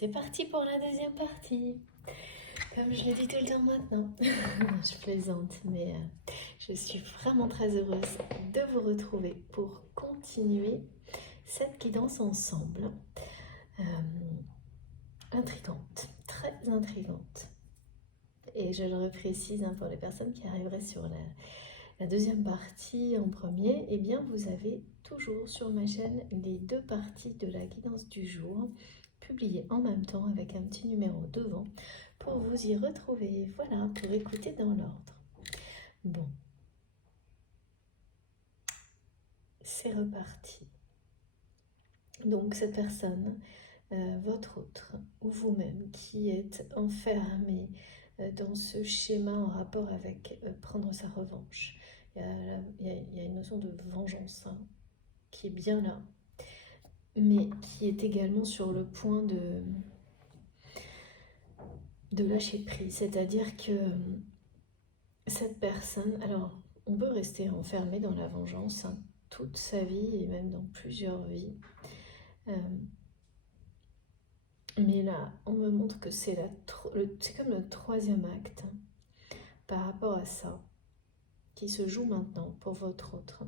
C'est parti pour la deuxième partie. Comme je le dis tout le temps maintenant. Je plaisante, mais je suis vraiment très heureuse de vous retrouver pour continuer cette guidance ensemble. Intrigante, très intrigante. Et je le reprécise pour les personnes qui arriveraient sur la deuxième partie en premier, eh bien vous avez toujours sur ma chaîne les deux parties de la guidance du jour publiées en même temps avec un petit numéro devant pour vous y retrouver, voilà, pour écouter dans l'ordre. Bon, c'est reparti. Donc cette personne, votre autre ou vous-même qui êtes enfermé dans ce schéma en rapport avec prendre sa revanche. Il y a une notion de vengeance qui est bien là, mais qui est également sur le point de lâcher prise. C'est-à-dire que cette personne, alors on peut rester enfermé dans la vengeance toute sa vie et même dans plusieurs vies. Mais là, on me montre que c'est comme le troisième acte par rapport à ça qui se joue maintenant pour votre autre.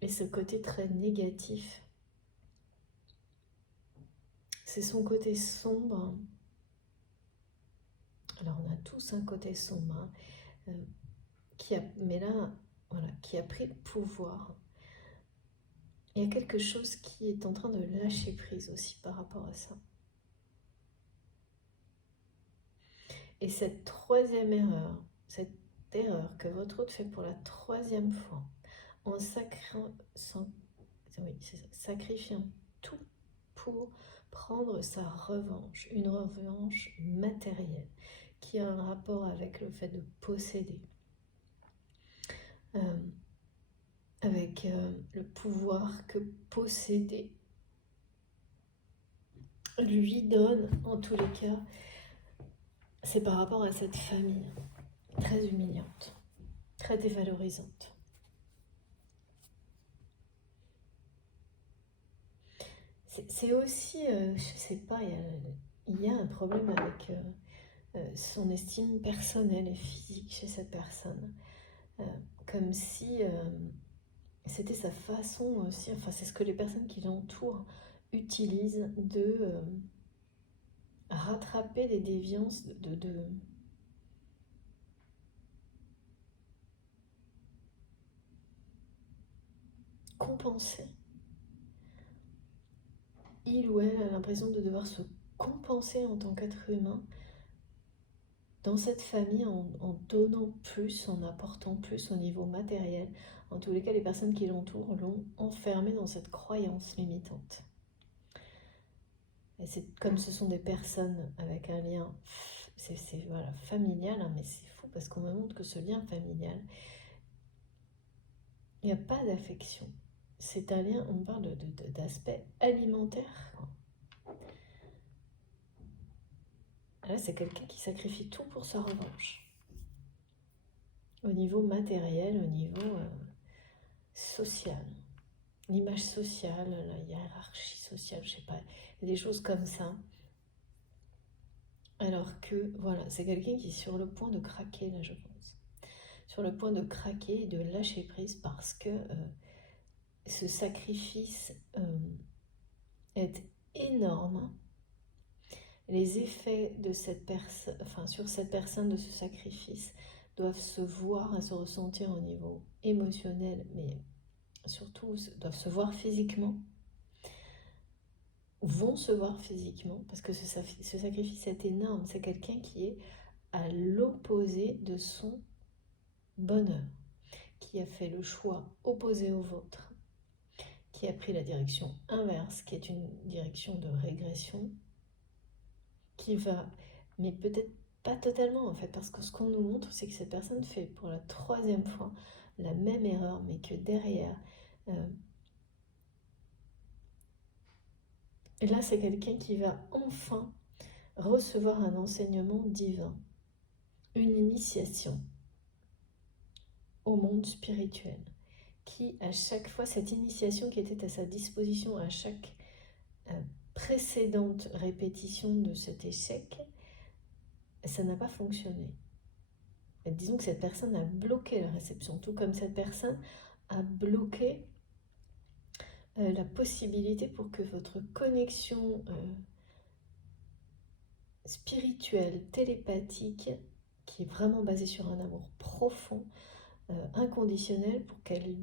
Et ce côté très négatif, c'est son côté sombre. Alors on a tous un côté sombre, mais là, voilà, qui a pris le pouvoir. Il y a quelque chose qui est en train de lâcher prise aussi par rapport à ça. Et cette troisième erreur, cette erreur que votre autre fait pour la troisième fois, en sacrifiant tout pour prendre sa revanche, une revanche matérielle qui a un rapport avec le fait de posséder, avec le pouvoir que posséder lui donne, en tous les cas, c'est par rapport à cette famille très humiliante, très dévalorisante. C'est aussi, je sais pas, il y a un problème avec son estime personnelle et physique chez cette personne. Comme si c'était sa façon aussi, enfin c'est ce que les personnes qui l'entourent utilisent de rattraper des déviances, de compenser. Il ou elle a l'impression de devoir se compenser en tant qu'être humain dans cette famille en donnant plus, en apportant plus au niveau matériel. En tous les cas, les personnes qui l'entourent l'ont enfermé dans cette croyance limitante. Et c'est comme ce sont des personnes avec un lien voilà, familial, mais c'est fou parce qu'on me montre que ce lien familial, il n'y a pas d'affection. C'est un lien, on parle d'aspect alimentaire, quoi. Là, c'est quelqu'un qui sacrifie tout pour sa revanche. Au niveau matériel, au niveau social. L'image sociale, la hiérarchie sociale, je sais pas, il y a des choses comme ça. Alors que, voilà, c'est quelqu'un qui est sur le point de craquer, là, je pense. Sur le point de craquer et de lâcher prise parce que ce sacrifice est énorme. Les effets de cette personne, sur cette personne de ce sacrifice doivent se voir et se ressentir au niveau émotionnel, mais surtout doivent se voir physiquement, vont se voir physiquement, parce que ce sacrifice est énorme. C'est quelqu'un qui est à l'opposé de son bonheur, qui a fait le choix opposé au vôtre, qui a pris la direction inverse, qui est une direction de régression, qui va, mais peut-être pas totalement en fait, parce que ce qu'on nous montre, c'est que cette personne fait pour la troisième fois la même erreur, mais que derrière, et là c'est quelqu'un qui va enfin recevoir un enseignement divin, une initiation au monde spirituel, qui à chaque fois, cette initiation qui était à sa disposition à chaque précédente répétition de cet échec, ça n'a pas fonctionné. Et disons que cette personne a bloqué la réception, tout comme cette personne a bloqué la possibilité pour que votre connexion spirituelle, télépathique, qui est vraiment basée sur un amour profond, inconditionnel, pour qu'elle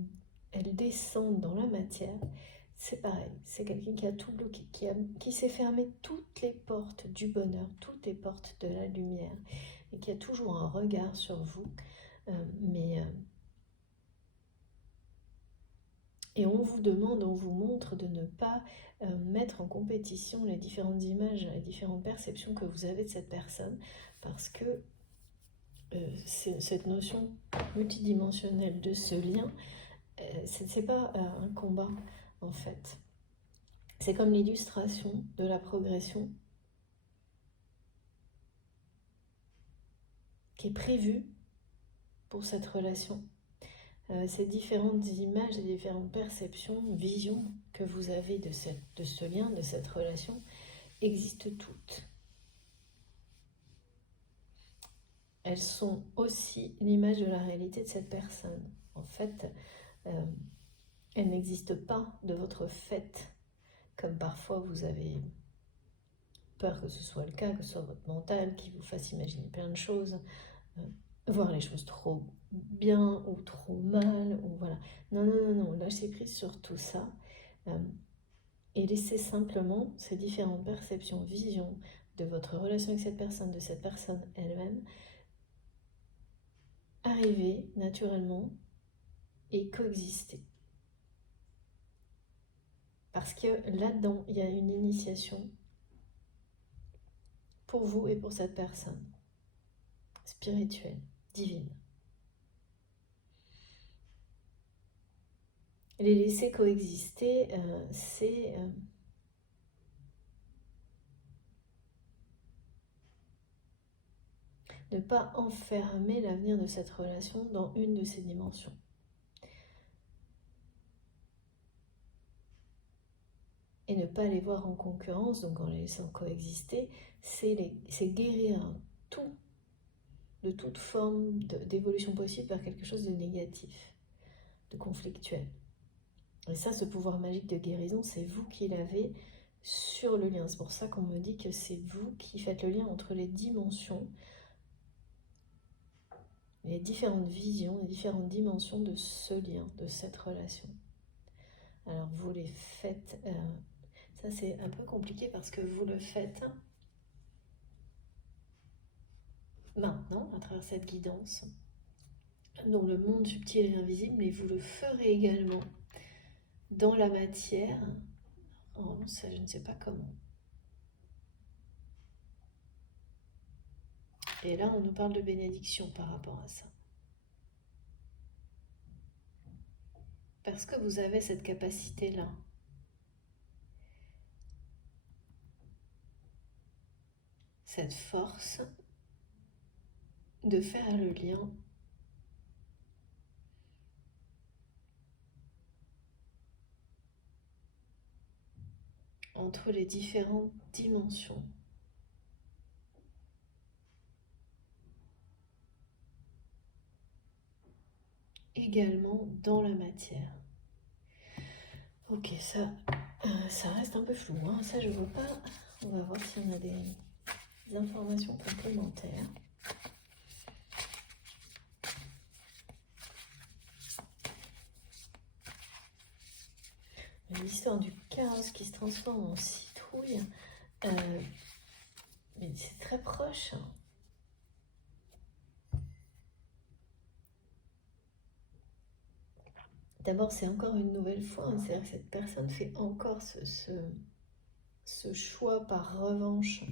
descende dans la matière, c'est pareil. C'est quelqu'un qui a tout bloqué, qui s'est fermé toutes les portes du bonheur, toutes les portes de la lumière, et qui a toujours un regard sur vous. Et on vous demande, on vous montre de ne pas mettre en compétition les différentes images, les différentes perceptions que vous avez de cette personne, parce que cette notion multidimensionnelle de ce lien, c'est pas un combat en fait. C'est comme l'illustration de la progression qui est prévue pour cette relation. Ces différentes images, ces différentes perceptions, visions que vous avez de ce lien, de cette relation, existent toutes. Elles sont aussi l'image de la réalité de cette personne. En fait, elles n'existent pas de votre fait, comme parfois vous avez peur que ce soit le cas, que ce soit votre mental qui vous fasse imaginer plein de choses, voir les choses trop bien ou trop mal, ou voilà. Non, non, non, non, lâchez prise sur tout ça et laissez simplement ces différentes perceptions, visions de votre relation avec cette personne, de cette personne elle-même, arriver naturellement et coexister. Parce que là-dedans, il y a une initiation pour vous et pour cette personne, spirituelle, divine. Les laisser coexister, c'est ne pas enfermer l'avenir de cette relation dans une de ces dimensions. Et ne pas les voir en concurrence, donc en les laissant coexister, c'est guérir tout, de toute forme d'évolution possible vers quelque chose de négatif, de conflictuel. Et ça, ce pouvoir magique de guérison, c'est vous qui l'avez sur le lien. C'est pour ça qu'on me dit que c'est vous qui faites le lien entre les dimensions, les différentes visions, les différentes dimensions de ce lien, de cette relation. Alors vous les faites, ça c'est un peu compliqué parce que vous le faites maintenant à travers cette guidance dans le monde subtil et invisible, mais vous le ferez également dans la matière. Oh, ça je ne sais pas comment. Et là on nous parle de bénédiction par rapport à ça. Parce que vous avez cette capacité-là. Cette force de faire le lien entre les différentes dimensions. Également dans la matière. Ok, ça reste un peu flou, hein. Ça je ne vois pas. On va voir si on a des informations complémentaires. L'histoire du chaos qui se transforme en citrouille, mais c'est très proche. D'abord, c'est encore une nouvelle fois, hein, c'est-à-dire que cette personne fait encore ce choix par revanche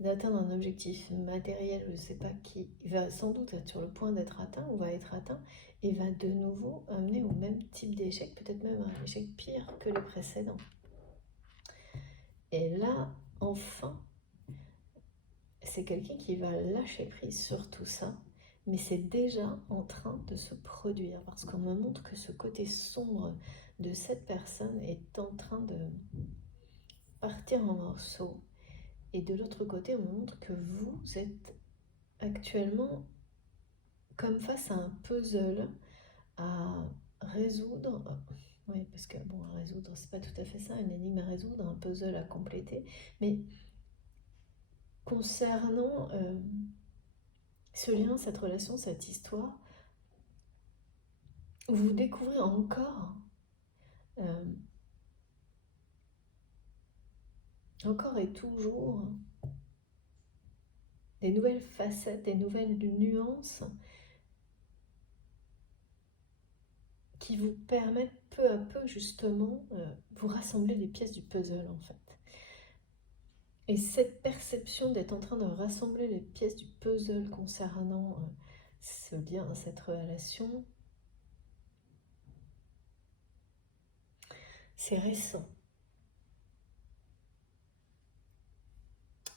d'atteindre un objectif matériel, je ne sais pas qui, va sans doute être sur le point d'être atteint ou va être atteint, et va de nouveau amener au même type d'échec, peut-être même un échec pire que le précédent. Et là, enfin, c'est quelqu'un qui va lâcher prise sur tout ça, mais c'est déjà en train de se produire, parce qu'on me montre que ce côté sombre de cette personne est en train partir en morceaux. Et de l'autre côté, on montre que vous êtes actuellement comme face à un puzzle à résoudre. Oui, parce que bon, à résoudre, c'est pas tout à fait ça, une énigme à résoudre, un puzzle à compléter. Mais concernant ce lien, cette relation, cette histoire, vous découvrez euh, encore et toujours des nouvelles facettes, des nouvelles nuances qui vous permettent peu à peu justement vous rassembler les pièces du puzzle en fait. Et cette perception d'être en train de rassembler les pièces du puzzle concernant ce lien, cette relation, c'est récent.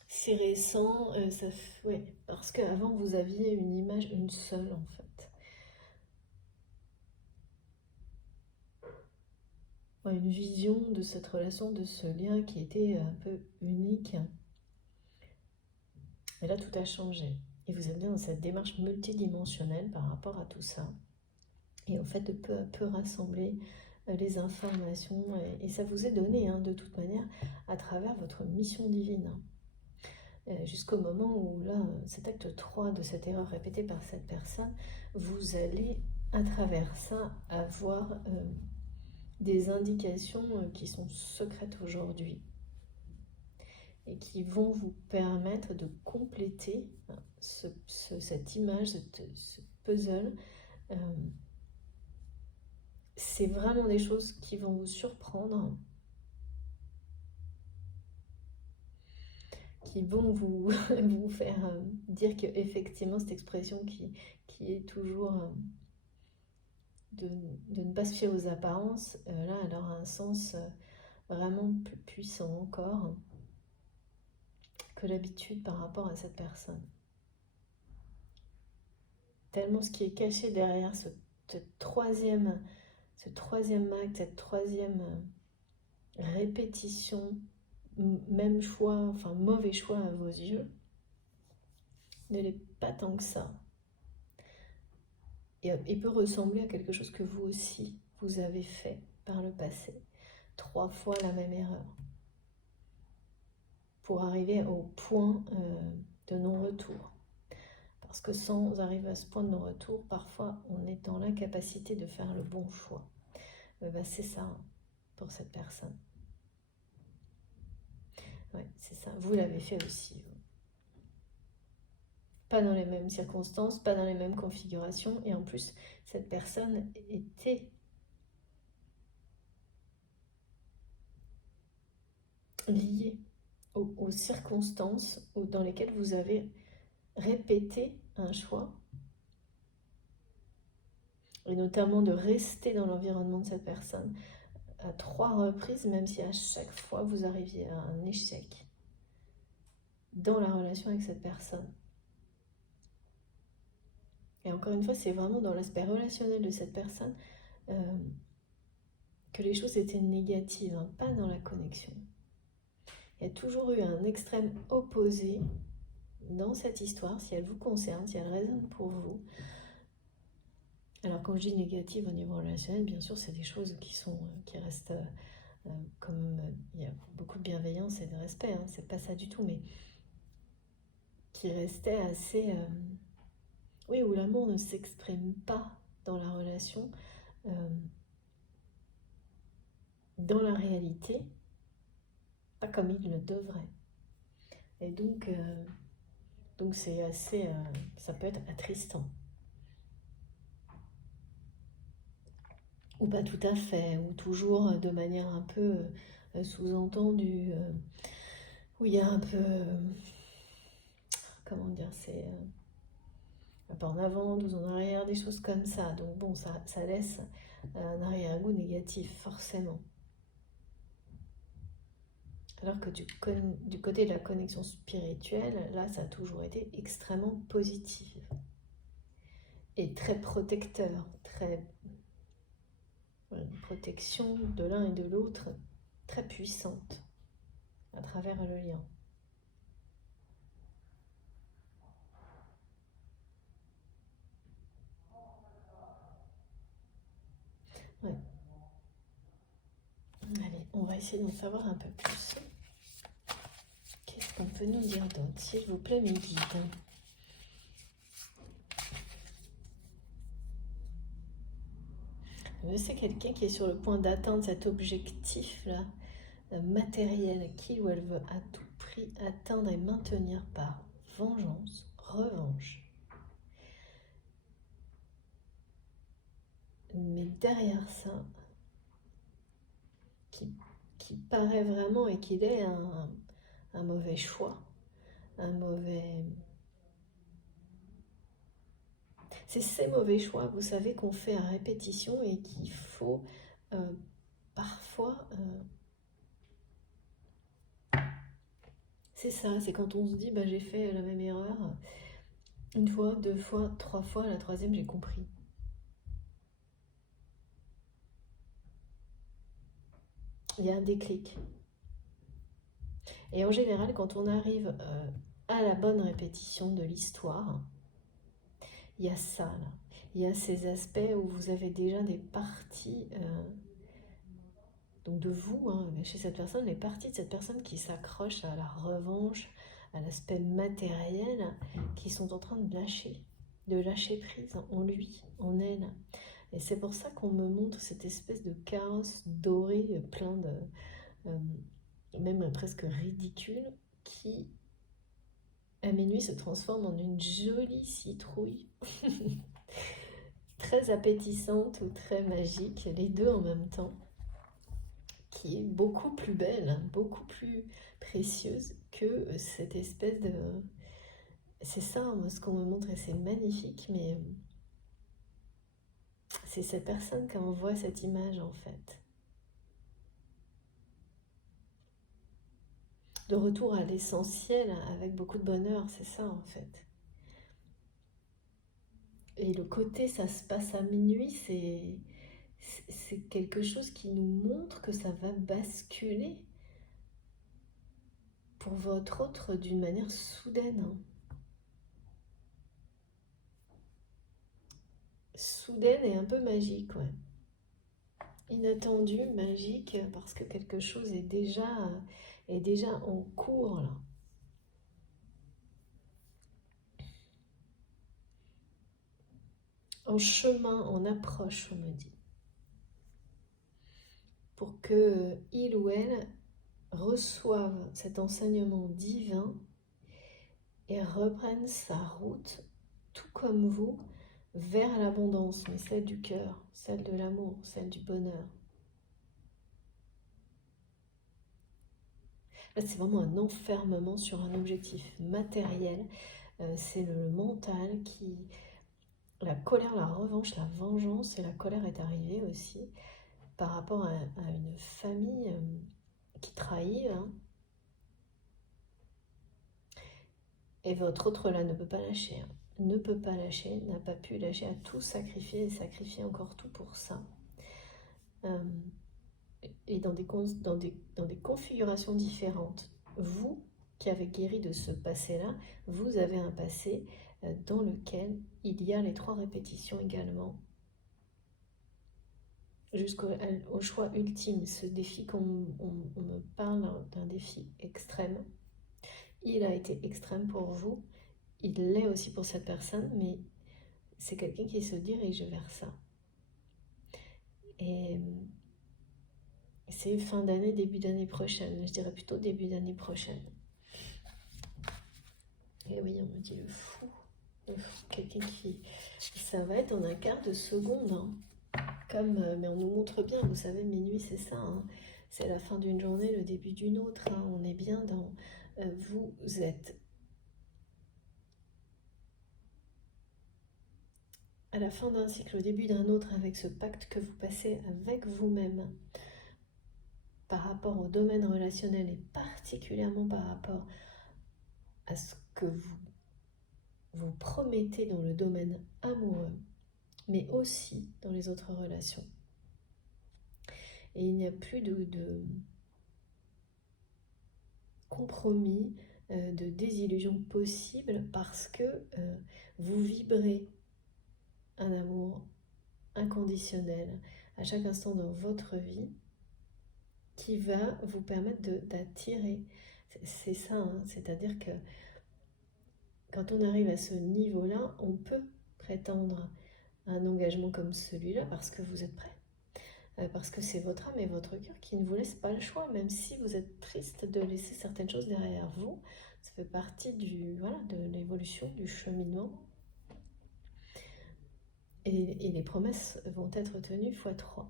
C'est récent, ouais, parce qu'avant vous aviez une image, une seule en fait. Ouais, une vision de cette relation, de ce lien qui était un peu unique. Et là, tout a changé. Et vous êtes bien dans cette démarche multidimensionnelle par rapport à tout ça. Et en fait, de peu à peu rassembler les informations. Et ça vous est donné, hein, de toute manière, à travers votre mission divine. Jusqu'au moment où, là, cet acte 3 de cette erreur répétée par cette personne, vous allez, à travers ça, avoir des indications qui sont secrètes aujourd'hui et qui vont vous permettre de compléter cette image, ce puzzle. C'est vraiment des choses qui vont vous surprendre, qui vont vous, vous faire dire qu'effectivement cette expression qui est toujours de ne pas se fier aux apparences, là elle aura un sens vraiment plus puissant encore que l'habitude par rapport à cette personne. Tellement ce qui est caché derrière ce troisième acte, cette troisième répétition, même choix, enfin mauvais choix à vos yeux, ne l'est pas tant que ça. Et peut ressembler à quelque chose que vous aussi, vous avez fait par le passé. 3 fois la même erreur. Pour arriver au point de non-retour. Parce que sans arriver à ce point de non-retour, parfois on est dans l'incapacité de faire le bon choix. C'est ça pour cette personne. Ouais, c'est ça. Vous l'avez fait aussi. Pas dans les mêmes circonstances, pas dans les mêmes configurations. Et en plus, cette personne était liée aux circonstances dans lesquelles vous avez répété un choix, et notamment de rester dans l'environnement de cette personne à 3 reprises, même si à chaque fois vous arriviez à un échec dans la relation avec cette personne. Et encore une fois, c'est vraiment dans l'aspect relationnel de cette personne que les choses étaient négatives, hein, pas dans la connexion. Il y a toujours eu un extrême opposé dans cette histoire, si elle vous concerne, si elle résonne pour vous. Alors quand je dis négative au niveau relationnel, bien sûr, c'est des choses qui restent comme il y a beaucoup de bienveillance et de respect, hein, c'est pas ça du tout, mais qui restaient assez... oui, où l'amour ne s'exprime pas dans la relation, dans la réalité, pas comme il le devrait. Et donc c'est assez... ça peut être attristant. Ou pas tout à fait, ou toujours de manière un peu sous-entendue, où il y a un peu... comment dire, c'est... un pas en avant, 12 en arrière, des choses comme ça. Donc bon, ça laisse un arrière-goût négatif, forcément. Alors que du côté de la connexion spirituelle, là, ça a toujours été extrêmement positif. Et très protecteur, très... une protection de l'un et de l'autre très puissante. à travers le lien. Ouais. Allez, on va essayer d'en savoir un peu plus. Qu'est-ce qu'on peut nous dire d'autre, s'il vous plaît, mes guides? C'est quelqu'un qui est sur le point d'atteindre cet objectif-là, matériel, qu'il ou elle veut à tout prix atteindre et maintenir par vengeance, revanche. Mais derrière ça, qui paraît vraiment et qu'il est un mauvais choix, un mauvais... C'est ces mauvais choix, vous savez, qu'on fait à répétition et qu'il faut parfois... c'est ça, c'est quand on se dit, bah, j'ai fait la même erreur, une fois, deux fois, trois fois, la troisième, j'ai compris. Il y a un déclic. Et en général, quand on arrive à la bonne répétition de l'histoire, il y a ça, là. Il y a ces aspects où vous avez déjà des parties donc de vous, hein, chez cette personne, les parties de cette personne qui s'accrochent à la revanche, à l'aspect matériel, qui sont en train de lâcher prise en lui, en elle. Et c'est pour ça qu'on me montre cette espèce de carrosse doré, plein de... même presque ridicule, qui, à minuit, se transforme en une jolie citrouille, très appétissante ou très magique, les deux en même temps, qui est beaucoup plus belle, beaucoup plus précieuse que cette espèce de... C'est ça, ce qu'on me montre, et c'est magnifique, mais c'est cette personne qui envoie cette image, en fait. De retour à l'essentiel, avec beaucoup de bonheur, c'est ça, en fait. Et le côté, ça se passe à minuit, c'est quelque chose qui nous montre que ça va basculer pour votre autre d'une manière soudaine. Soudaine et un peu magique, ouais. Inattendu, magique, parce que quelque chose est déjà en cours, là. En chemin, en approche, on me dit. Pour que il ou elle reçoive cet enseignement divin et reprenne sa route, tout comme vous, vers l'abondance, mais celle du cœur, celle de l'amour, celle du bonheur. Là, c'est vraiment un enfermement sur un objectif matériel. C'est le mental qui... La colère, la revanche, la vengeance, et la colère est arrivée aussi par rapport à une famille qui trahit, hein. Et votre autre là ne peut pas lâcher, hein. Ne peut pas lâcher, n'a pas pu lâcher, a tout sacrifié et sacrifier encore tout pour ça. Et dans des configurations différentes. Vous qui avez guéri de ce passé-là, vous avez un passé dans lequel il y a les 3 répétitions également. Jusqu'au choix ultime, ce défi qu'on me parle d'un défi extrême. Il a été extrême pour vous, il l'est aussi pour cette personne, mais c'est quelqu'un qui se dirige vers ça. Et c'est fin d'année, début d'année prochaine. Je dirais plutôt début d'année prochaine. Et oui, on me dit le fou. Quelqu'un qui... Ça va être en un quart de seconde. Hein. Mais on nous montre bien, vous savez, minuit, c'est ça. Hein. C'est la fin d'une journée, le début d'une autre. Hein. On est bien dans... vous êtes à la fin d'un cycle, au début d'un autre, avec ce pacte que vous passez avec vous-même par rapport au domaine relationnel et particulièrement par rapport à ce que vous promettez dans le domaine amoureux, mais aussi dans les autres relations. Et il n'y a plus compromis, de désillusion possible parce que vous vibrez un amour inconditionnel à chaque instant dans votre vie qui va vous permettre d'attirer. C'est ça, hein, c'est-à-dire que quand on arrive à ce niveau-là, on peut prétendre à un engagement comme celui-là parce que vous êtes prêt. Parce que c'est votre âme et votre cœur qui ne vous laissent pas le choix, même si vous êtes triste de laisser certaines choses derrière vous. Ça fait partie de l'évolution, du cheminement. Et les promesses vont être tenues x3.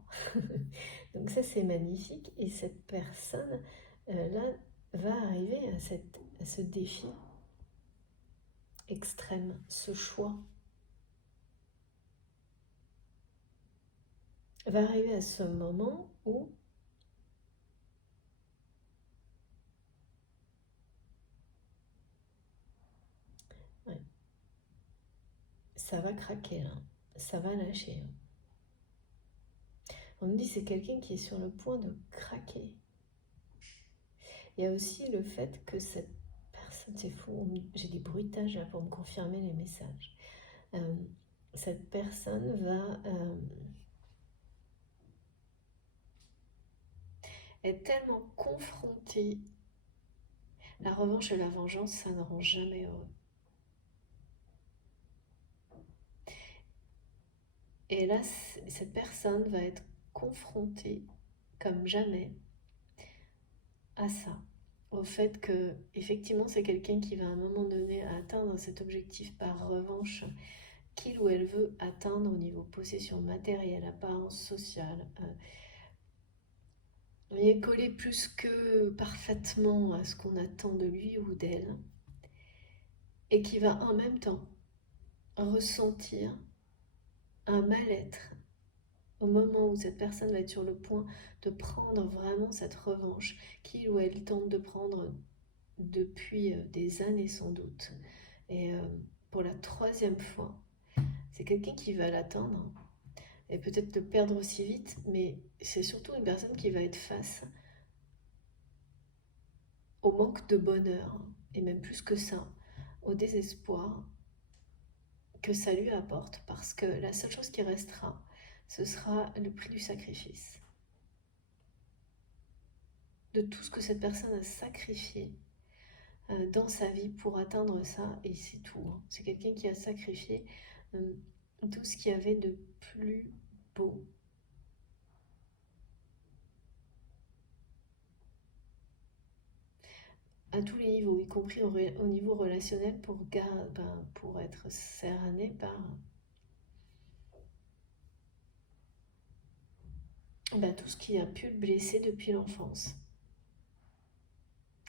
Donc ça, c'est magnifique. Et cette personne, là, va arriver à ce défi extrême, ce choix. Va arriver à ce moment où ouais, ça va craquer, là. Ça va lâcher. On me dit c'est quelqu'un qui est sur le point de craquer. Il y a aussi le fait que cette personne, c'est fou, j'ai des bruitages là pour me confirmer les messages. Cette personne va être tellement confrontée. La revanche et la vengeance, ça ne rend jamais heureux. Et là, cette personne va être confrontée comme jamais à ça, au fait que effectivement c'est quelqu'un qui va à un moment donné atteindre cet objectif par revanche qu'il ou elle veut atteindre au niveau possession matérielle, apparence sociale, il est collé plus que parfaitement à ce qu'on attend de lui ou d'elle, et qui va en même temps ressentir un mal-être au moment où cette personne va être sur le point de prendre vraiment cette revanche qu'il ou elle tente de prendre depuis des années sans doute. Et pour la troisième fois, c'est quelqu'un qui va l'atteindre et peut-être le perdre aussi vite, mais c'est surtout une personne qui va être face au manque de bonheur, et même plus que ça, au désespoir que ça lui apporte, parce que la seule chose qui restera, ce sera le prix du sacrifice. De tout ce que cette personne a sacrifié dans sa vie pour atteindre ça, et c'est tout. Hein. C'est quelqu'un qui a sacrifié tout ce qu'il y avait de plus beau. À tous les niveaux, y compris au niveau relationnel, pour être cerné par tout ce qui a pu le blesser depuis l'enfance.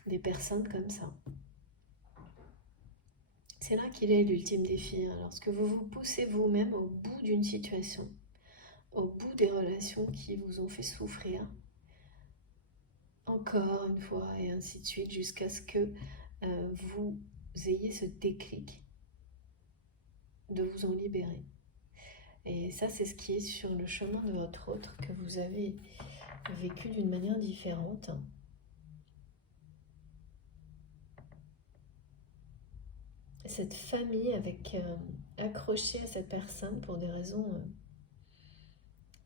Des personnes comme ça. C'est là qu'il est l'ultime défi, hein, lorsque vous vous poussez vous-même au bout d'une situation, au bout des relations qui vous ont fait souffrir, encore une fois, et ainsi de suite, jusqu'à ce que vous ayez ce déclic de vous en libérer. Et ça, c'est ce qui est sur le chemin de votre autre que vous avez vécu d'une manière différente. Cette famille avec accrochée à cette personne pour des raisons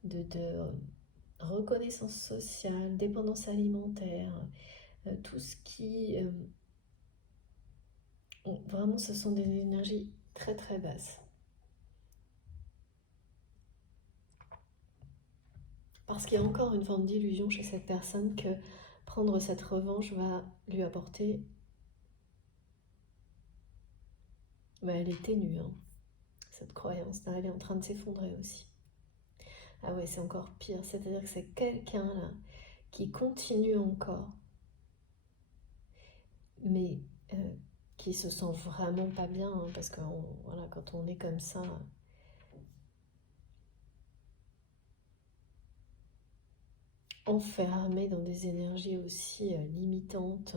de reconnaissance sociale, dépendance alimentaire, tout ce qui... vraiment, ce sont des énergies très très basses. Parce qu'il y a encore une forme d'illusion chez cette personne que prendre cette revanche va lui apporter... elle est ténue, hein, cette croyance. Là, elle est en train de s'effondrer aussi. Ah ouais, c'est encore pire. C'est-à-dire que c'est quelqu'un là qui continue encore, mais qui se sent vraiment pas bien, hein, parce que voilà, quand on est comme ça, enfermé dans des énergies aussi limitantes,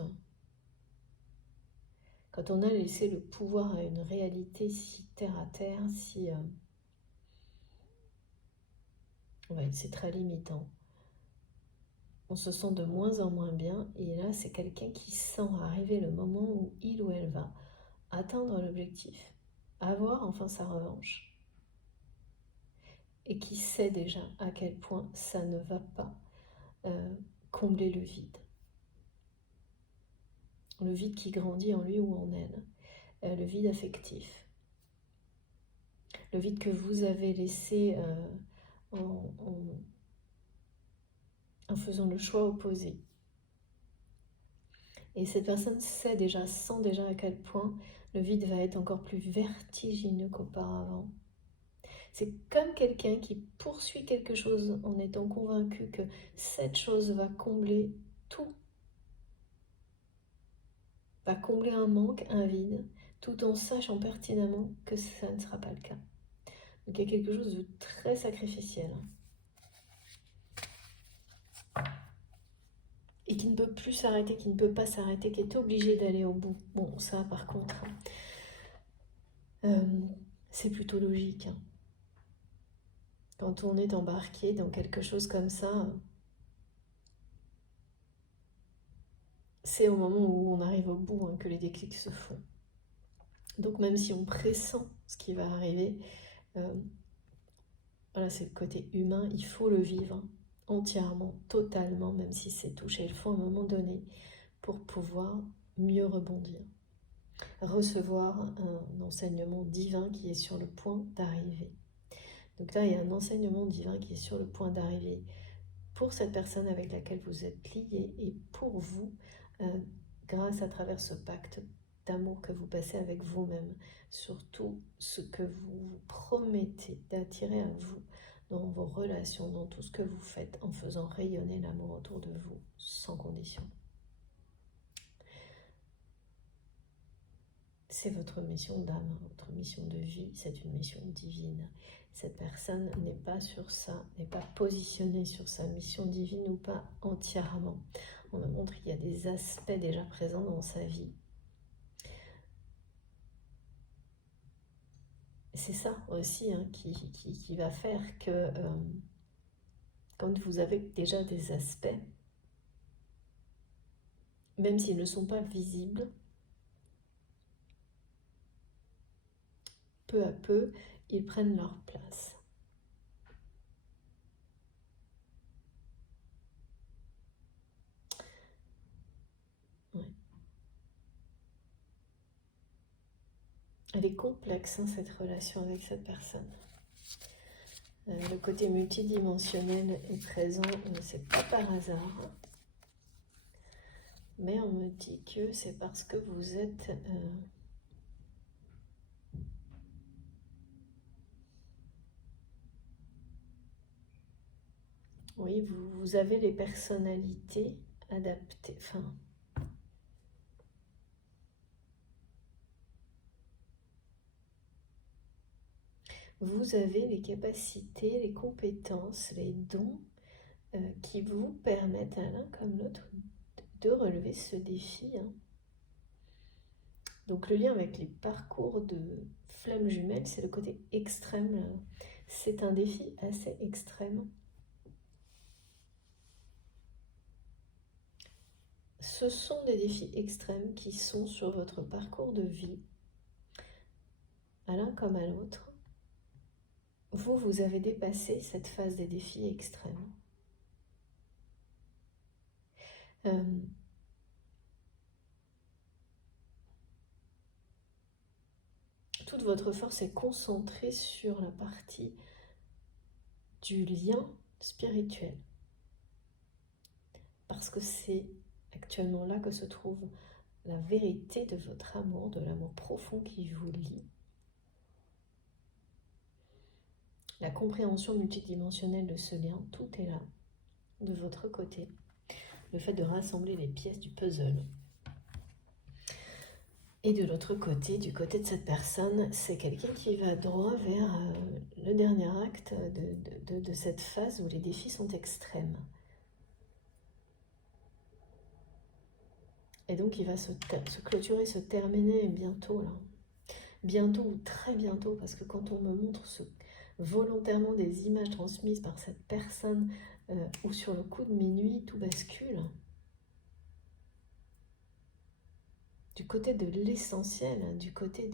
quand on a laissé le pouvoir à une réalité si terre à terre, si... ouais, c'est très limitant. on se sent de moins en moins bien. Et là, c'est quelqu'un qui sent arriver le moment où il ou elle va atteindre l'objectif, avoir enfin sa revanche, et qui sait déjà à quel point ça ne va pas combler le vide. Le vide qui grandit en lui ou en elle, le vide affectif, le vide que vous avez laissé en faisant le choix opposé. Et cette personne sait déjà, sent déjà à quel point le vide va être encore plus vertigineux qu'auparavant. C'est comme quelqu'un qui poursuit quelque chose en étant convaincu que cette chose va combler tout, va combler un manque, un vide, tout en sachant pertinemment que ça ne sera pas le cas. Donc il y a quelque chose de très sacrificiel. Et qui ne peut plus s'arrêter, qui ne peut pas s'arrêter, qui est obligé d'aller au bout. Bon, ça par contre, c'est plutôt logique. Quand on est embarqué dans quelque chose comme ça, c'est au moment où on arrive au bout que les déclics se font. Donc même si on pressent ce qui va arriver, voilà, c'est le côté humain, il faut le vivre entièrement, totalement, même si c'est touché le fond à un moment donné, pour pouvoir mieux rebondir. Recevoir un enseignement divin qui est sur le point d'arriver. Donc là, il y a un enseignement divin qui est sur le point d'arriver pour cette personne avec laquelle vous êtes lié et pour vous, grâce à travers ce pacte d'amour que vous passez avec vous-même, surtout ce que vous vous promettez d'attirer à vous dans vos relations, dans tout ce que vous faites, en faisant rayonner l'amour autour de vous, sans condition. C'est votre mission d'âme, votre mission de vie, c'est une mission divine. Cette personne n'est pas sur ça, n'est pas positionnée sur sa mission divine ou pas entièrement. On me montre qu'il y a des aspects déjà présents dans sa vie. C'est ça aussi qui va faire que quand vous avez déjà des aspects, même s'ils ne sont pas visibles, peu à peu, ils prennent leur place. Ouais. Elle est complexe, cette relation avec cette personne. Le côté multidimensionnel est présent, c'est pas par hasard. Mais on me dit que c'est parce que vous êtes... oui, vous avez les personnalités adaptées. Enfin, vous avez les capacités, les compétences, les dons qui vous permettent à l'un comme l'autre de relever ce défi. Donc le lien avec les parcours de flammes jumelles, c'est le côté extrême. C'est un défi assez extrême. Ce sont des défis extrêmes qui sont sur votre parcours de vie, à l'un comme à l'autre. Vous avez dépassé cette phase des défis extrêmes. Toute votre force est concentrée sur la partie du lien spirituel. Parce que c'est actuellement là que se trouve la vérité de votre amour, de l'amour profond qui vous lie. La compréhension multidimensionnelle de ce lien, tout est là, de votre côté. Le fait de rassembler les pièces du puzzle. Et de l'autre côté, du côté de cette personne, c'est quelqu'un qui va droit vers le dernier acte de cette phase où les défis sont extrêmes. Et donc il va se clôturer, se terminer bientôt, là. Bientôt ou très bientôt, parce que quand on me montre volontairement des images transmises par cette personne où sur le coup de minuit, tout bascule. Du côté de l'essentiel, du côté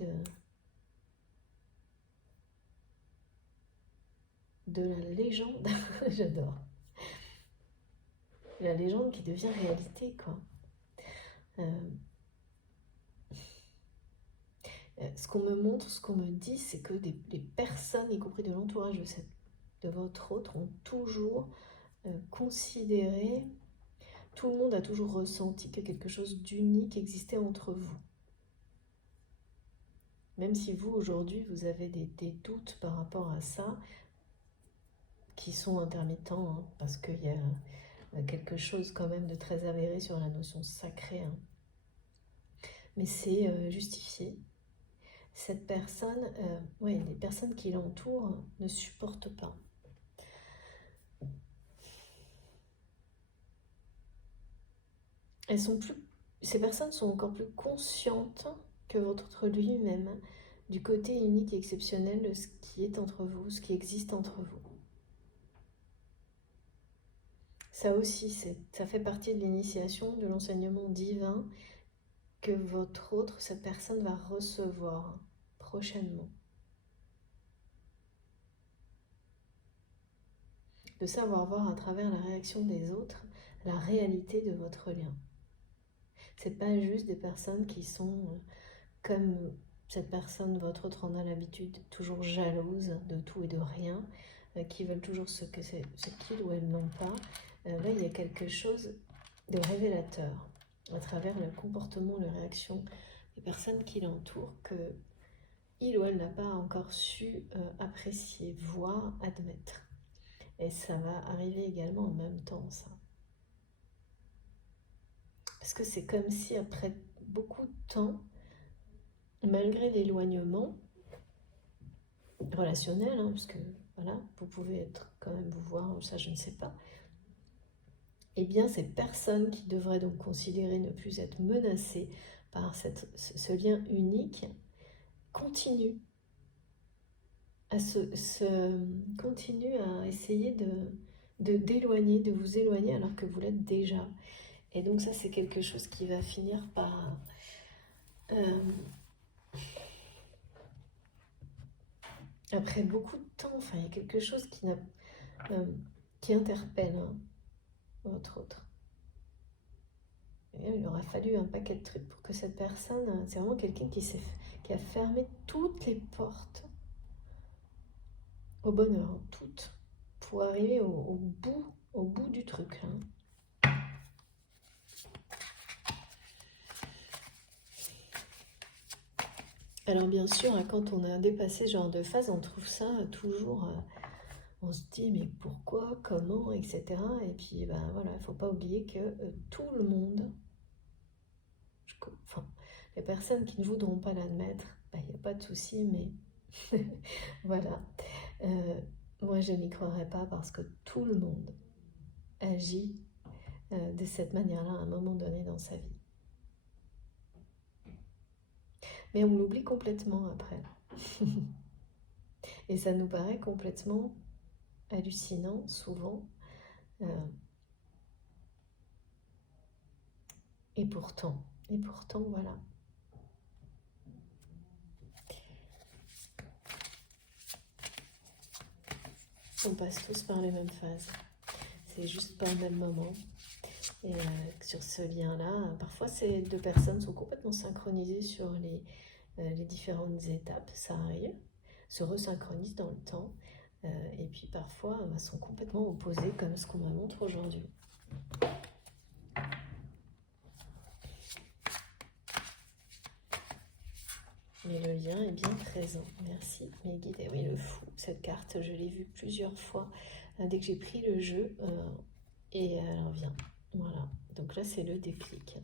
de la légende, j'adore. La légende qui devient réalité, quoi. Ce qu'on me montre, ce qu'on me dit, c'est que les personnes, y compris de l'entourage de votre autre, ont toujours considéré, tout le monde a toujours ressenti que quelque chose d'unique existait entre vous. Même si vous, aujourd'hui, vous avez des doutes par rapport à ça, qui sont intermittents, hein, parce qu'il y a quelque chose quand même de très avéré sur la notion sacrée. Hein. Mais c'est justifié. Cette personne, les personnes qui l'entourent ne supportent pas. Ces personnes sont encore plus conscientes que votre lui-même du côté unique et exceptionnel de ce qui est entre vous, ce qui existe entre vous. Ça aussi, ça fait partie de l'initiation, de l'enseignement divin que votre autre, cette personne va recevoir prochainement. De savoir voir à travers la réaction des autres la réalité de votre lien. C'est pas juste des personnes qui sont comme cette personne, votre autre en a l'habitude, toujours jalouse de tout et de rien, qui veulent toujours ce qu'ils ou elles n'ont pas. Là, il y a quelque chose de révélateur à travers le comportement, les réactions des personnes qui l'entourent, que il ou elle n'a pas encore su apprécier, voir, admettre. Et ça va arriver également en même temps, ça. Parce que c'est comme si après beaucoup de temps, malgré l'éloignement relationnel, hein, parce que voilà, vous pouvez être quand même vous voir, ça je ne sais pas, eh bien ces personnes qui devraient donc considérer ne plus être menacées par ce lien unique continuent continuent à essayer d'éloigner, de vous éloigner alors que vous l'êtes déjà. Et donc ça, c'est quelque chose qui va finir par... après beaucoup de temps, enfin, il y a quelque chose qui interpelle, hein, votre autre. Et il aura fallu un paquet de trucs pour que cette personne... C'est vraiment quelqu'un qui a fermé toutes les portes au bonheur, hein, toutes, pour arriver au bout du truc, hein. Alors bien sûr, quand on a dépassé ce genre de phase, on trouve ça toujours, on se dit mais pourquoi, comment, etc. Et puis ben voilà, il ne faut pas oublier que tout le monde, enfin, les personnes qui ne voudront pas l'admettre, il n'y a pas de souci, mais voilà. Moi je n'y croirais pas parce que tout le monde agit de cette manière-là à un moment donné dans sa vie. Mais on l'oublie complètement après. Et ça nous paraît complètement hallucinant, souvent. Et pourtant, voilà. On passe tous par les mêmes phases. C'est juste pas au même moment. Et sur ce lien-là, parfois ces deux personnes sont complètement synchronisées sur les différentes étapes, ça arrive, se resynchronisent dans le temps, et puis parfois sont complètement opposées, comme ce qu'on me montre aujourd'hui. Mais le lien est bien présent. Merci, mes guides. Et oui, le fou, cette carte, je l'ai vue plusieurs fois dès que j'ai pris le jeu, et elle revient. Voilà, donc là c'est le déclic.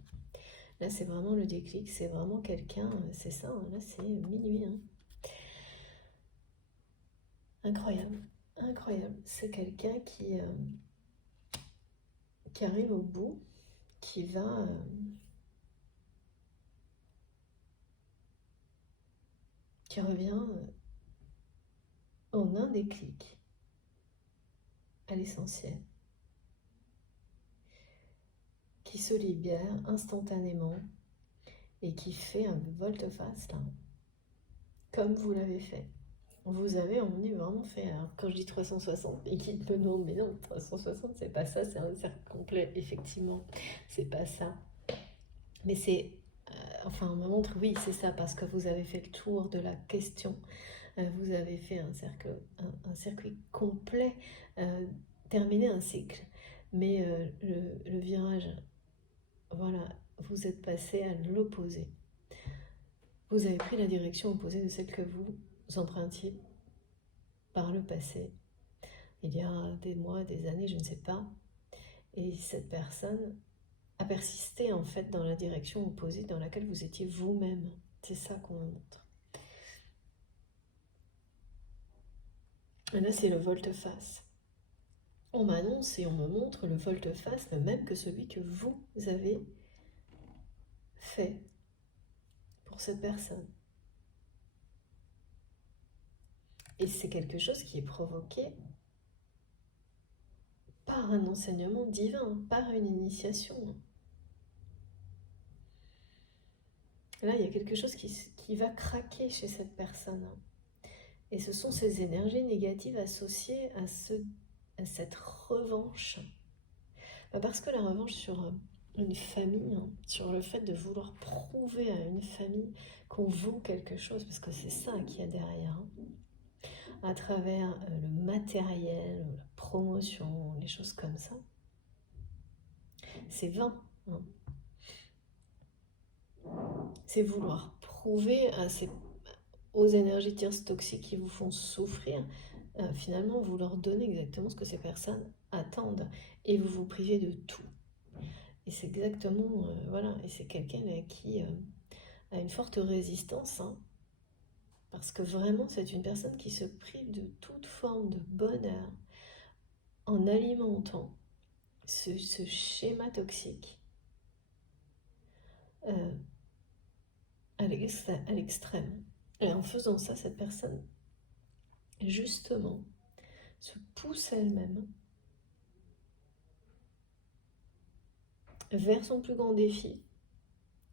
Là c'est vraiment le déclic, c'est vraiment quelqu'un, c'est ça, hein, là c'est minuit. Hein. Incroyable, incroyable. C'est quelqu'un qui arrive au bout, qui revient en un déclic à l'essentiel. qui se libère instantanément et qui fait un volte-face là, comme vous l'avez fait. Vous avez emmené vraiment fait, alors quand je dis 360, et qui me demande, mais non, 360 c'est pas ça, c'est un cercle complet, effectivement, c'est pas ça. Mais c'est, enfin on me montre, oui c'est ça, parce que vous avez fait le tour de la question, vous avez fait un circuit complet, terminé un cycle. Mais le virage, voilà, vous êtes passé à l'opposé. Vous avez pris la direction opposée de celle que vous empruntiez par le passé, il y a des mois, des années, je ne sais pas. Et cette personne a persisté en fait dans la direction opposée dans laquelle vous étiez vous-même. C'est ça qu'on me montre. Et là, c'est le volte-face. On m'annonce et on me montre le volte-face, le même que celui que vous avez fait pour cette personne. Et c'est quelque chose qui est provoqué par un enseignement divin, par une initiation. Là, il y a quelque chose qui va craquer chez cette personne. Et ce sont ces énergies négatives associées à cette revanche. Parce que la revanche sur une famille, sur le fait de vouloir prouver à une famille qu'on vaut quelque chose, parce que c'est ça qu'il y a derrière, à travers le matériel, la promotion, les choses comme ça, c'est vain. C'est vouloir prouver aux énergies tierces toxiques qui vous font souffrir, finalement vous leur donnez exactement ce que ces personnes attendent et vous vous privez de tout. Et c'est exactement, voilà, et c'est quelqu'un qui a une forte résistance, parce que vraiment c'est une personne qui se prive de toute forme de bonheur en alimentant ce schéma toxique à l'extrême. Et en faisant ça, cette personne, justement, se pousse elle-même vers son plus grand défi,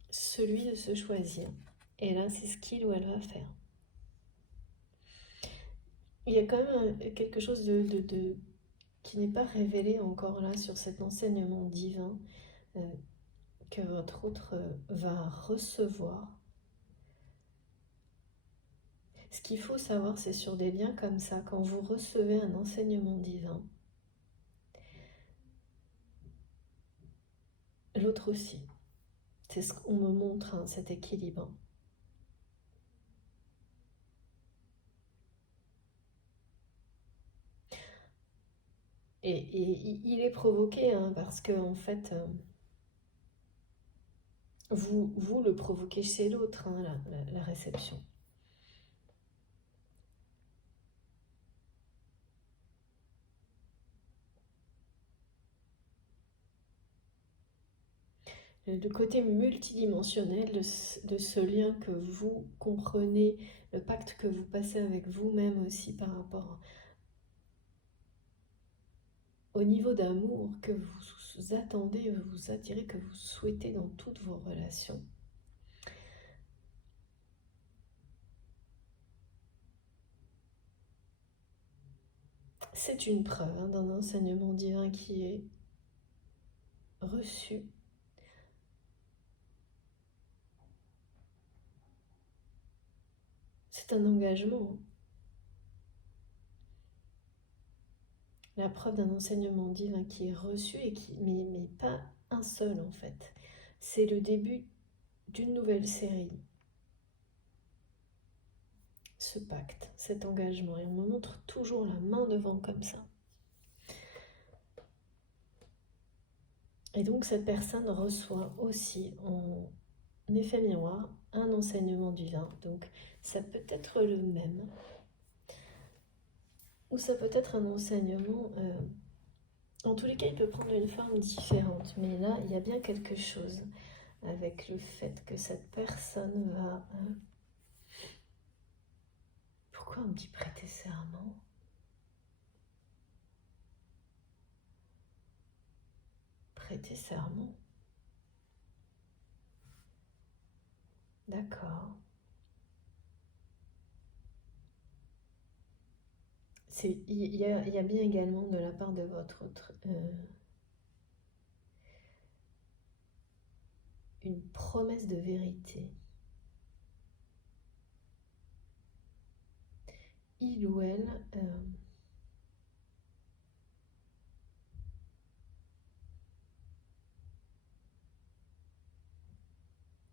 celui de se choisir. Et là, c'est ce qu'il ou elle va faire. Il y a quand même quelque chose qui n'est pas révélé encore là sur cet enseignement divin que votre autre va recevoir. Ce qu'il faut savoir, c'est sur des liens comme ça, quand vous recevez un enseignement divin, l'autre aussi. C'est ce qu'on me montre, cet équilibre. Et il est provoqué, parce que en fait, vous le provoquez chez l'autre, la réception. Le côté multidimensionnel de ce lien que vous comprenez, le pacte que vous passez avec vous-même aussi par rapport au niveau d'amour que vous attendez, vous attirez, que vous souhaitez dans toutes vos relations. C'est une preuve d'un enseignement divin qui est reçu. C'est un engagement. La preuve d'un enseignement divin qui est reçu, mais pas un seul en fait. C'est le début d'une nouvelle série. Ce pacte, cet engagement. Et on me montre toujours la main devant comme ça. Et donc cette personne reçoit aussi en effet miroir un enseignement divin. Donc ça peut être le même. Ou ça peut être un enseignement... en tous les cas, il peut prendre une forme différente. Mais là, il y a bien quelque chose avec le fait que cette personne va... Pourquoi on me dit prêter serment ? Prêter serment ? D'accord. Il y a bien également de la part de votre une promesse de vérité. Il ou elle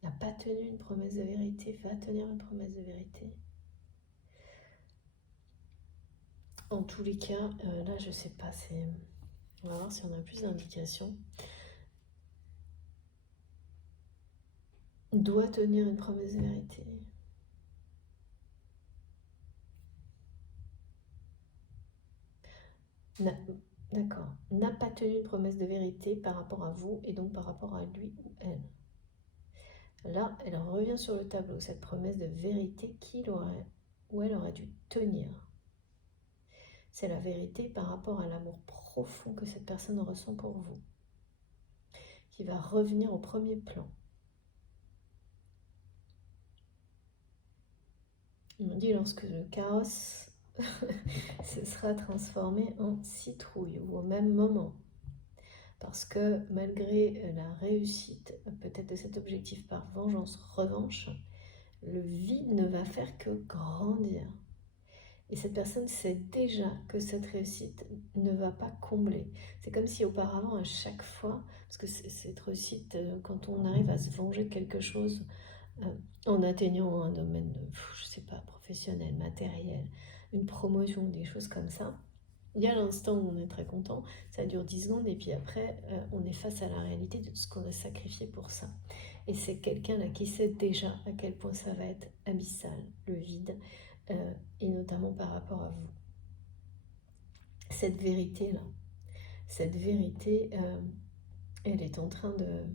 n'a pas tenu une promesse de vérité, va tenir une promesse de vérité. En tous les cas, là je sais pas, on va voir si on a plus d'indications. Doit tenir une promesse de vérité. D'accord. N'a pas tenu une promesse de vérité par rapport à vous et donc par rapport à lui ou elle. Là, elle revient sur le tableau, cette promesse de vérité qu'il aurait ou elle aurait dû tenir. C'est la vérité par rapport à l'amour profond que cette personne ressent pour vous, qui va revenir au premier plan. On dit lorsque le carrosse se sera transformé en citrouille ou au même moment. Parce que malgré la réussite peut-être de cet objectif par vengeance, revanche, le vide ne va faire que grandir. Et cette personne sait déjà que cette réussite ne va pas combler. C'est comme si auparavant, à chaque fois, parce que cette réussite, quand on arrive à se venger de quelque chose, en atteignant un domaine, je sais pas, professionnel, matériel, une promotion, des choses comme ça, il y a l'instant où on est très content, ça dure 10 secondes et puis après, on est face à la réalité de tout ce qu'on a sacrifié pour ça. Et c'est quelqu'un là qui sait déjà à quel point ça va être abyssal, le vide, et notamment par rapport à vous. Cette vérité-là, cette vérité, elle est en train de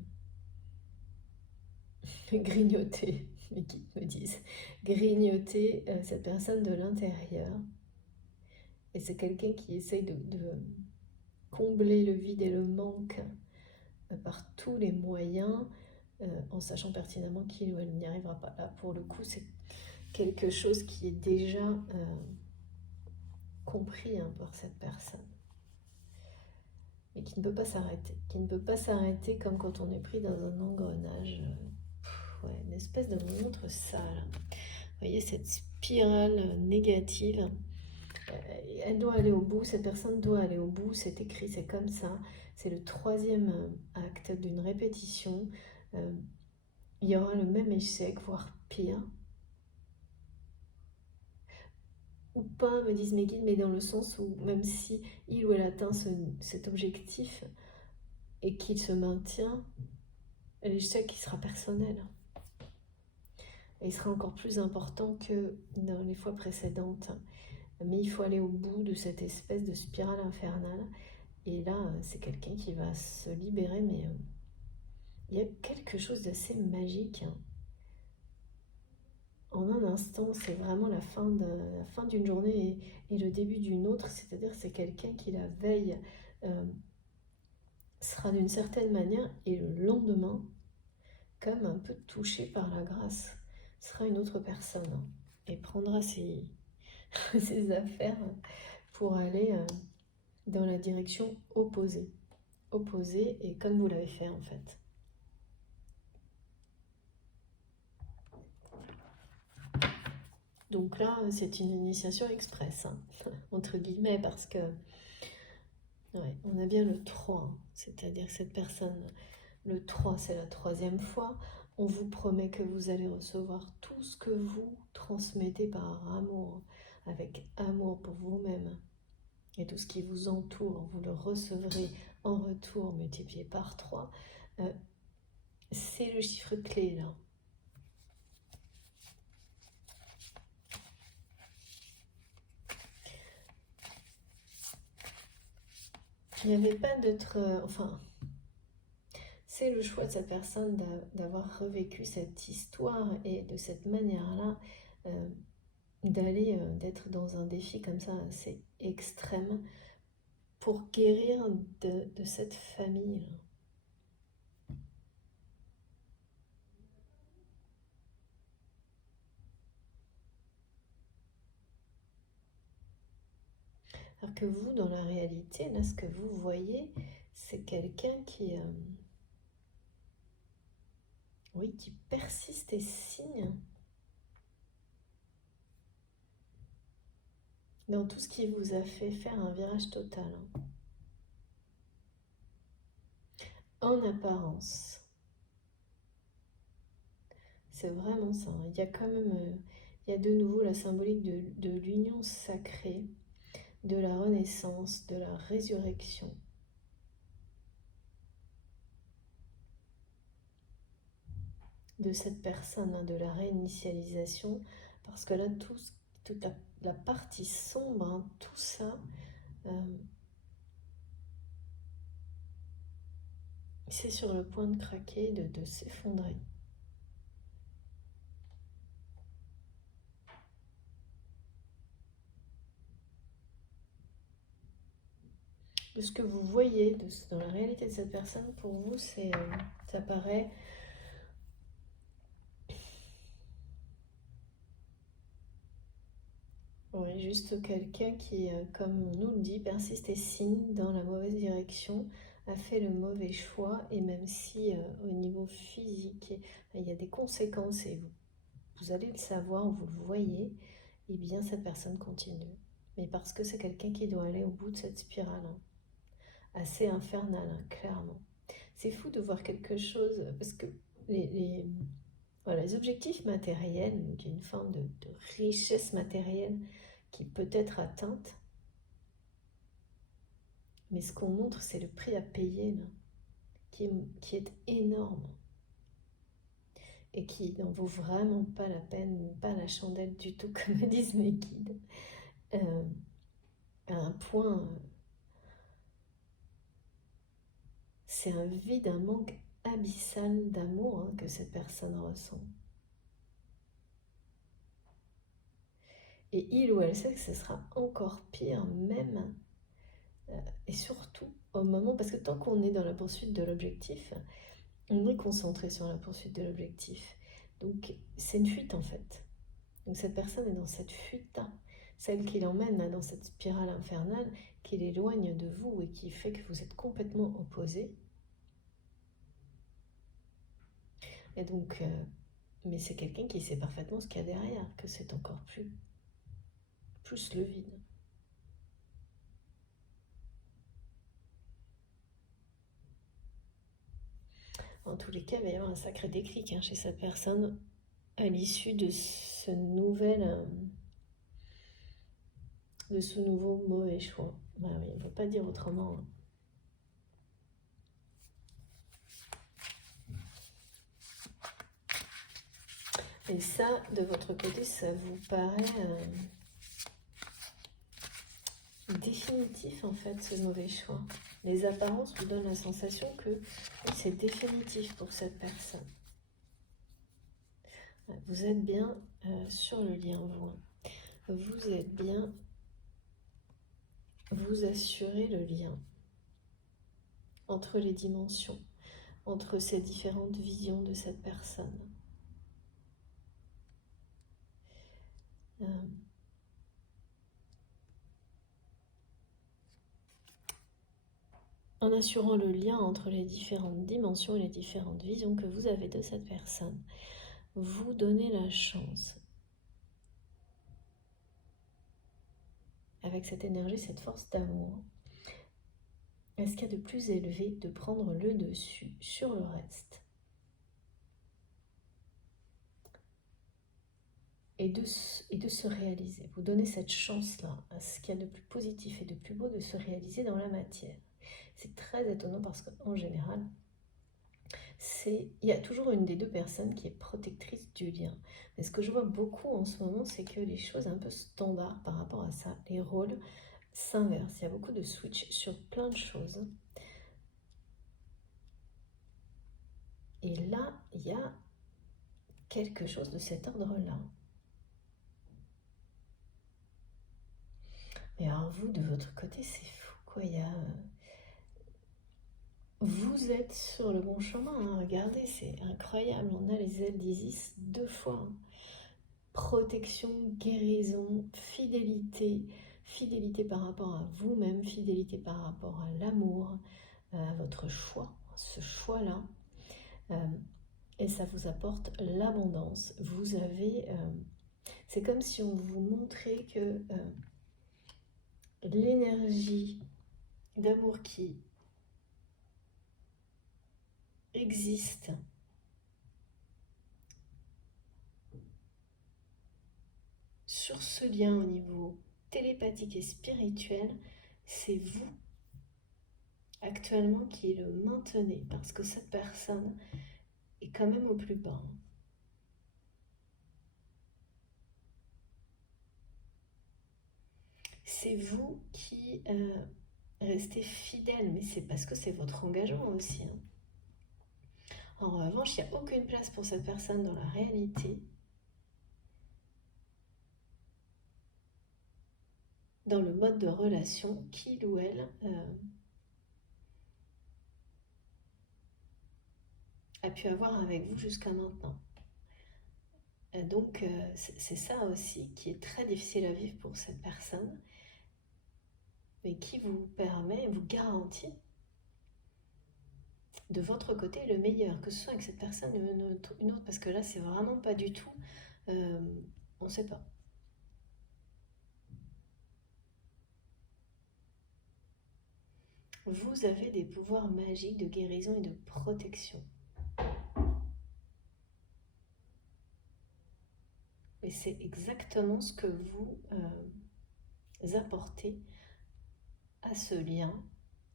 grignoter, les guides me disent, grignoter cette personne de l'intérieur. Et c'est quelqu'un qui essaye de combler le vide et le manque par tous les moyens, en sachant pertinemment qu'il ou elle n'y arrivera pas. Là, pour le coup, c'est quelque chose qui est déjà compris par cette personne. Mais qui ne peut pas s'arrêter. Qui ne peut pas s'arrêter comme quand on est pris dans un engrenage. Ouais, une espèce de montre sale. Vous voyez cette spirale négative. Elle doit aller au bout, cette personne doit aller au bout, c'est écrit, c'est comme ça. C'est le troisième acte d'une répétition. Il y aura le même échec, voire pire. Ou pas, me disent mes guides, mais dans le sens où même si il ou elle atteint cet objectif et qu'il se maintient, l'échec il sera personnel. Et il sera encore plus important que dans les fois précédentes. Mais il faut aller au bout de cette espèce de spirale infernale. Et là, c'est quelqu'un qui va se libérer, mais il y a quelque chose d'assez magique. En un instant, c'est vraiment la fin d'une journée et le début d'une autre. C'est-à-dire c'est quelqu'un qui, la veille, sera d'une certaine manière, et le lendemain, comme un peu touché par la grâce, sera une autre personne et prendra ses affaires pour aller dans la direction opposée. Opposée, et comme vous l'avez fait en fait. Donc là, c'est une initiation express, entre guillemets, parce que ouais, on a bien le 3, c'est-à-dire cette personne, le 3, c'est la troisième fois. On vous promet que vous allez recevoir tout ce que vous transmettez par amour, avec amour pour vous-même. Et tout ce qui vous entoure, vous le recevrez en retour multiplié par 3. C'est le chiffre clé là. Il n'y avait pas d'autre... enfin, c'est le choix de cette personne d'avoir revécu cette histoire et de cette manière-là, d'être dans un défi comme ça assez extrême pour guérir de cette famille. Alors que vous, dans la réalité, là, ce que vous voyez, c'est quelqu'un oui, qui persiste et signe dans tout ce qui vous a fait faire un virage total, hein. En apparence, c'est vraiment ça, hein. Il y a quand même, il y a de nouveau la symbolique de l'union sacrée, de la renaissance, de la résurrection. De cette personne, hein, de la réinitialisation, parce que là, toute la partie sombre, hein, tout ça, c'est sur le point de craquer, de s'effondrer. De ce que vous voyez dans la réalité de cette personne, pour vous, ça paraît ouais, juste quelqu'un qui, comme on nous le dit, persiste et signe dans la mauvaise direction, a fait le mauvais choix, et même si au niveau physique, il y a des conséquences, et vous allez le savoir, vous le voyez, et bien cette personne continue. Mais parce que c'est quelqu'un qui doit aller au bout de cette spirale, hein, assez infernale, hein, clairement. C'est fou de voir quelque chose, parce que voilà, les objectifs matériels, d'une forme de richesse matérielle qui peut être atteinte, mais ce qu'on montre, c'est le prix à payer, là, qui est énorme et qui n'en vaut vraiment pas la peine, pas la chandelle du tout, comme me disent mes guides, à un point, c'est un vide, un manque abyssal d'amour, hein, que cette personne ressent. Et il ou elle sait que ce sera encore pire, même, et surtout au moment, parce que tant qu'on est dans la poursuite de l'objectif, on est concentré sur la poursuite de l'objectif. Donc c'est une fuite en fait. Donc cette personne est dans cette fuite-là, celle qui l'emmène là, dans cette spirale infernale, qui l'éloigne de vous et qui fait que vous êtes complètement opposés. Et donc, mais c'est quelqu'un qui sait parfaitement ce qu'il y a derrière, que c'est encore plus le vide. En tous les cas, il va y avoir un sacré déclic, hein, chez cette personne à l'issue de ce nouveau mauvais choix. Bah oui, on ne peut pas dire autrement, hein. Et ça, de votre côté, ça vous paraît définitif en fait, ce mauvais choix. Les apparences vous donnent la sensation que oui, c'est définitif pour cette personne. Vous êtes bien sur le lien, vous êtes bien, vous assurez le lien entre les dimensions, entre ces différentes visions de cette personne. En assurant le lien entre les différentes dimensions et les différentes visions que vous avez de cette personne, vous donnez la chance, avec cette énergie, cette force d'amour, à ce qu'il y a de plus élevé, de prendre le dessus sur le reste. Et de se réaliser. Vous donnez cette chance-là à ce qu'il y a de plus positif et de plus beau de se réaliser dans la matière. C'est très étonnant parce qu'en général, il y a toujours une des deux personnes qui est protectrice du lien. Mais ce que je vois beaucoup en ce moment, c'est que les choses un peu standards par rapport à ça, les rôles s'inversent. Il y a beaucoup de switch sur plein de choses. Et là, il y a quelque chose de cet ordre-là. Mais alors vous, de votre côté, c'est fou, quoi. Vous êtes sur le bon chemin, hein. Regardez, c'est incroyable. On a les ailes d'Isis 2 fois, hein. Protection, guérison, fidélité, Fidélité par rapport à vous-même, fidélité par rapport à l'amour, à votre choix, ce choix-là. Et ça vous apporte l'abondance. Vous avez... c'est comme si on vous montrait que l'énergie d'amour qui existe sur ce lien au niveau télépathique et spirituel, c'est vous actuellement qui le maintenez parce que cette personne est quand même au plus bas. C'est vous qui restez fidèle, mais c'est parce que c'est votre engagement aussi. En revanche, il n'y a aucune place pour cette personne dans la réalité, dans le mode de relation qu'il ou elle a pu avoir avec vous jusqu'à maintenant. Donc, c'est ça aussi qui est très difficile à vivre pour cette personne, mais qui vous permet, vous garantit de votre côté le meilleur, que ce soit avec cette personne ou une autre, parce que là, c'est vraiment pas du tout, on ne sait pas. Vous avez des pouvoirs magiques de guérison et de protection. Et c'est exactement ce que vous apportez à ce lien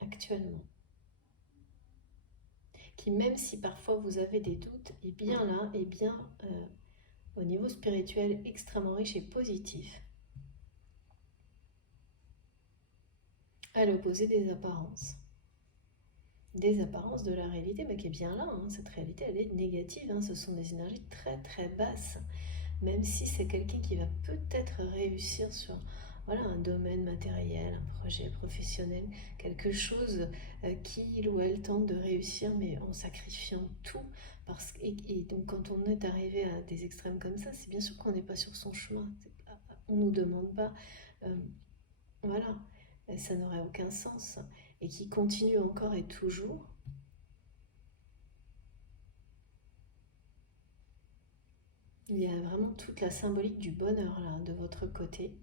actuellement. Qui, même si parfois vous avez des doutes, est bien là, est bien au niveau spirituel extrêmement riche et positif. À l'opposé des apparences. Des apparences de la réalité, mais qui est bien là. Cette réalité, elle est négative. Ce sont des énergies très très basses. Même si c'est quelqu'un qui va peut-être réussir sur un domaine matériel, un projet professionnel, quelque chose qu'il ou elle tente de réussir, mais en sacrifiant tout. Et donc quand on est arrivé à des extrêmes comme ça, c'est bien sûr qu'on n'est pas sur son chemin. On ne nous demande pas. Voilà, ça n'aurait aucun sens. Et qui continue encore et toujours. Il y a vraiment toute la symbolique du bonheur là, de votre côté.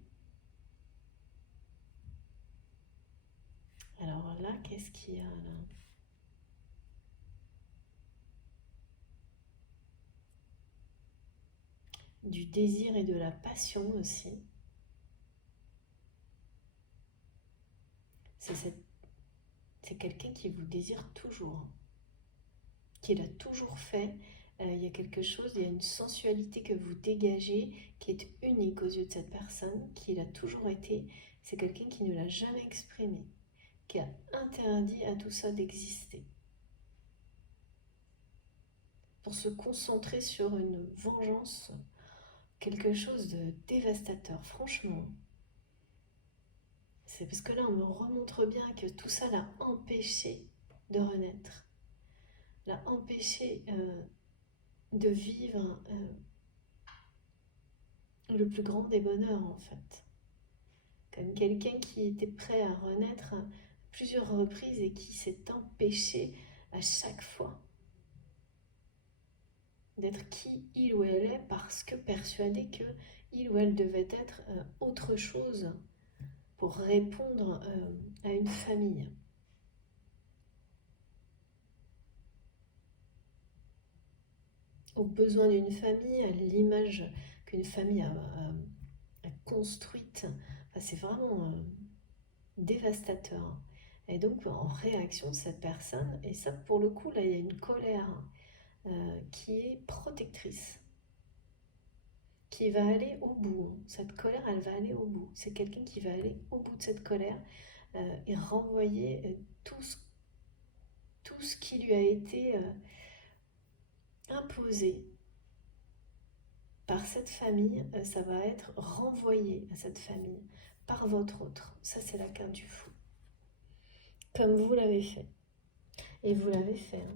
Alors là, qu'est-ce qu'il y a là? Du désir et de la passion aussi. C'est quelqu'un qui vous désire toujours, qui l'a toujours fait. Il y a quelque chose, il y a une sensualité que vous dégagez qui est unique aux yeux de cette personne, qui l'a toujours été. C'est quelqu'un qui ne l'a jamais exprimé, qui a interdit à tout ça d'exister. Pour se concentrer sur une vengeance, quelque chose de dévastateur, franchement. C'est parce que là, on me remontre bien que tout ça l'a empêché de renaître, l'a empêché de vivre le plus grand des bonheurs, en fait. Comme quelqu'un qui était prêt à renaître à plusieurs reprises et qui s'est empêché à chaque fois d'être qui il ou elle est parce que persuadé que il ou elle devait être autre chose pour répondre à une famille. Aux besoins d'une famille, à l'image qu'une famille a construite. C'est vraiment dévastateur. Et donc, en réaction, cette personne, et ça, pour le coup, là, il y a une colère qui est protectrice, qui va aller au bout. Cette colère, elle va aller au bout. C'est quelqu'un qui va aller au bout de cette colère et renvoyer tout ce qui lui a été imposé par cette famille, ça va être renvoyé à cette famille par votre autre. Ça, c'est la carte du fou. Comme vous l'avez fait. Et vous l'avez fait.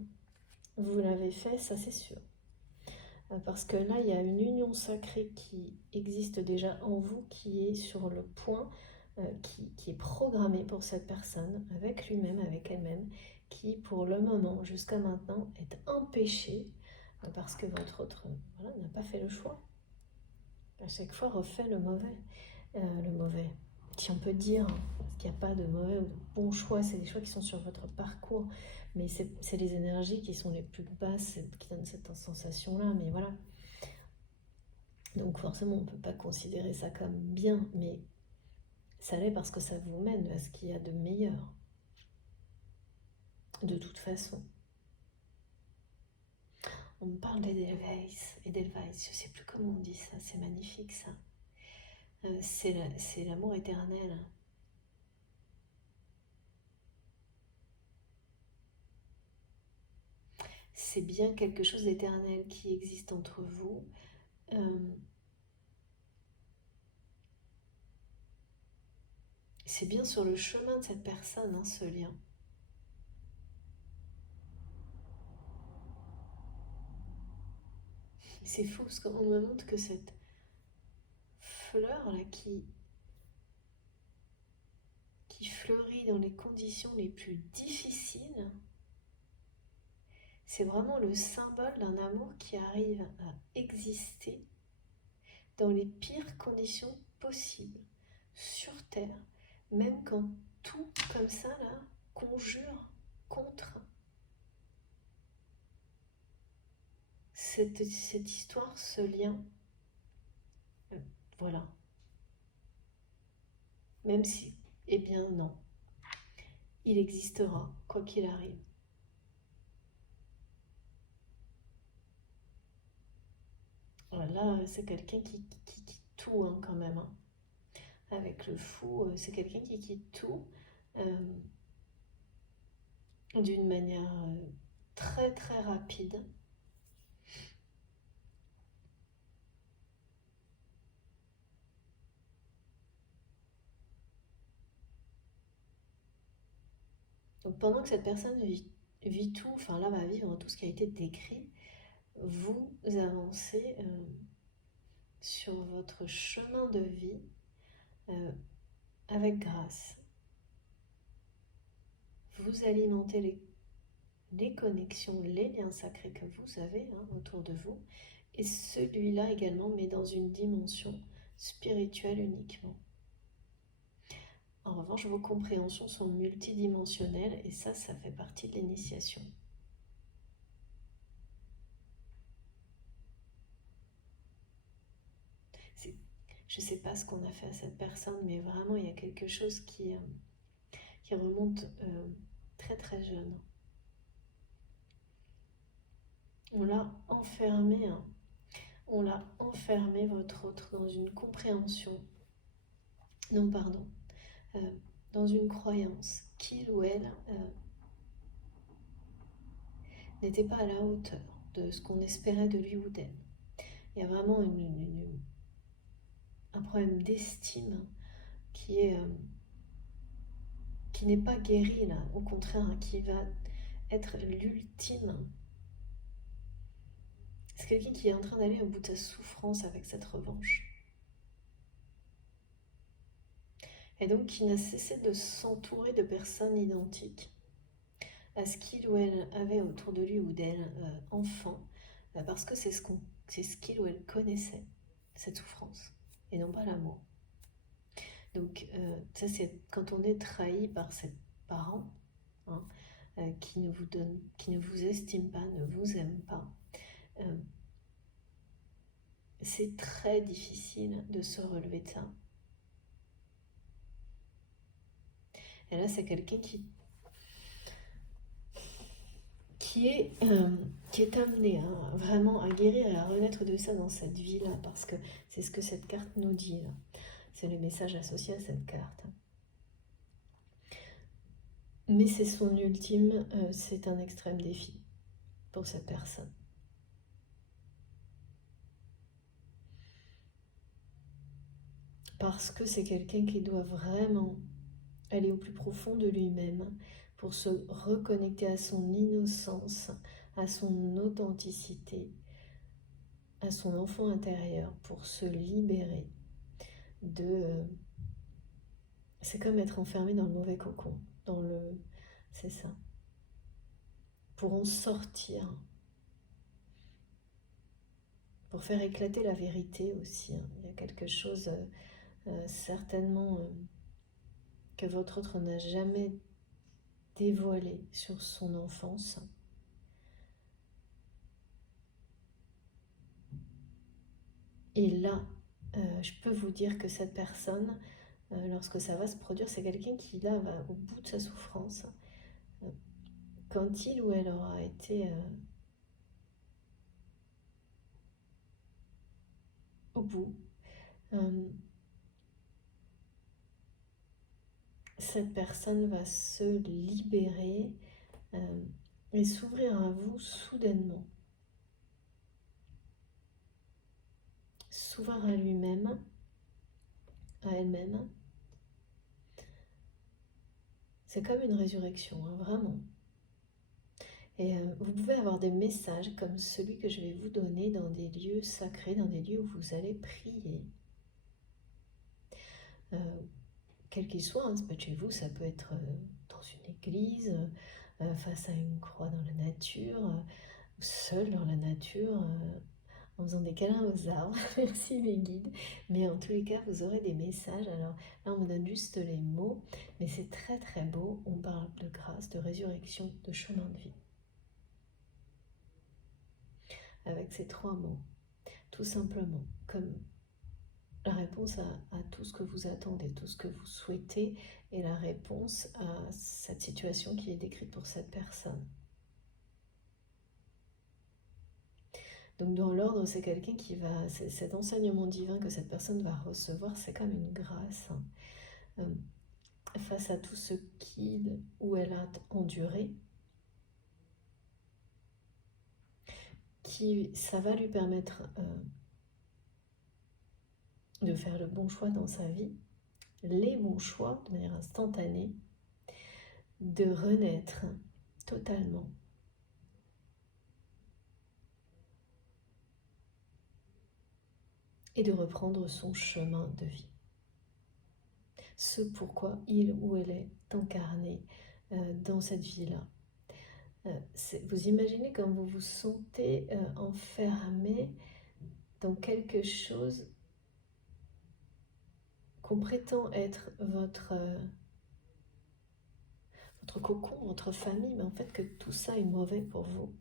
Vous l'avez fait, ça c'est sûr. Parce que là, il y a une union sacrée qui existe déjà en vous, qui est sur le point qui est programmé pour cette personne, avec lui-même, avec elle-même, qui pour le moment, jusqu'à maintenant, est empêché parce que votre autre voilà, n'a pas fait le choix. À chaque fois, refait le mauvais. Si on peut dire, parce qu'il n'y a pas de mauvais ou de bon choix, c'est des choix qui sont sur votre parcours, mais c'est les énergies qui sont les plus basses qui donnent cette sensation-là, mais voilà. Donc forcément, on ne peut pas considérer ça comme bien, mais ça l'est parce que ça vous mène à ce qu'il y a de meilleur. De toute façon. On me parle d'Edelweiss, je ne sais plus comment on dit ça, c'est magnifique ça. C'est l'amour éternel. C'est bien quelque chose d'éternel qui existe entre vous. C'est bien sur le chemin de cette personne, hein, ce lien. C'est fou parce qu'on me montre que cette fleur là qui fleurit dans les conditions les plus difficiles, c'est vraiment le symbole d'un amour qui arrive à exister dans les pires conditions possibles, sur Terre, même quand tout comme ça là conjure contre cette histoire, ce lien. Voilà. Même si, eh bien non, il existera, quoi qu'il arrive. Là, c'est quelqu'un qui quitte tout, hein, quand même, hein. Avec le fou, c'est quelqu'un qui quitte tout euh, d'une manière très très rapide. Donc pendant que cette personne vit tout, enfin là va vivre tout ce qui a été décrit, vous avancez sur votre chemin de vie avec grâce. Vous alimentez les connexions, les liens sacrés que vous avez, hein, autour de vous, et celui-là également, mais dans une dimension spirituelle uniquement. En revanche, vos compréhensions sont multidimensionnelles et ça fait partie de l'initiation. Je ne sais pas ce qu'on a fait à cette personne, mais vraiment, il y a quelque chose qui remonte très très jeune. On l'a enfermé, hein. On l'a enfermé, votre autre, dans une compréhension. Non, pardon. Dans une croyance qu'il ou elle n'était pas à la hauteur de ce qu'on espérait de lui ou d'elle. Il y a vraiment un problème d'estime qui n'est pas guéri là, au contraire, hein, qui va être l'ultime. C'est quelqu'un qui est en train d'aller au bout de sa souffrance avec cette revanche. Et donc qui n'a cessé de s'entourer de personnes identiques à ce qu'il ou elle avait autour de lui ou d'elle, enfant, parce que c'est ce qu'il ou elle connaissait, cette souffrance, et non pas l'amour. Donc ça c'est quand on est trahi par ses parents, hein, qui ne vous estiment pas, ne vous aiment pas. C'est très difficile de se relever de ça. Et là c'est quelqu'un qui est amené, hein, vraiment à guérir et à renaître de ça dans cette vie-là, parce que c'est ce que cette carte nous dit, là. C'est le message associé à cette carte. Mais c'est son ultime, c'est un extrême défi pour cette personne. Parce que c'est quelqu'un qui doit vraiment aller au plus profond de lui-même pour se reconnecter à son innocence, à son authenticité, à son enfant intérieur, pour se libérer de C'est comme être enfermé dans le mauvais cocon, c'est ça. Pour en sortir, pour faire éclater la vérité aussi, hein. Il y a quelque chose certainement que votre autre n'a jamais dévoilé sur son enfance. Et là, je peux vous dire que cette personne, lorsque ça va se produire, c'est quelqu'un qui là va au bout de sa souffrance. Quand il ou elle aura été au bout, cette personne va se libérer et s'ouvrir à vous soudainement. S'ouvrir à lui-même, à elle-même. C'est comme une résurrection, hein, vraiment. Et vous pouvez avoir des messages comme celui que je vais vous donner dans des lieux sacrés, dans des lieux où vous allez prier. Quel qu'il soit, hein, ça peut être chez vous, ça peut être dans une église, face à une croix dans la nature, seul dans la nature, en faisant des câlins aux arbres. Merci mes guides. Mais en tous les cas, vous aurez des messages. Alors là, on me donne juste les mots, mais c'est très très beau. On parle de grâce, de résurrection, de chemin de vie. Avec ces 3 mots, tout simplement, comme la réponse à tout ce que vous attendez, tout ce que vous souhaitez, et la réponse à cette situation qui est décrite pour cette personne. Donc dans l'ordre, c'est quelqu'un qui va, cet enseignement divin que cette personne va recevoir, c'est comme une grâce face à tout ce qu'il ou elle a enduré, ça va lui permettre de faire le bon choix dans sa vie, les bons choix de manière instantanée, de renaître totalement. Et de reprendre son chemin de vie. Ce pourquoi il ou elle est incarné dans cette vie-là. Vous imaginez quand vous vous sentez enfermé dans quelque chose qu'on prétend être votre cocon, votre famille, mais en fait que tout ça est mauvais pour vous.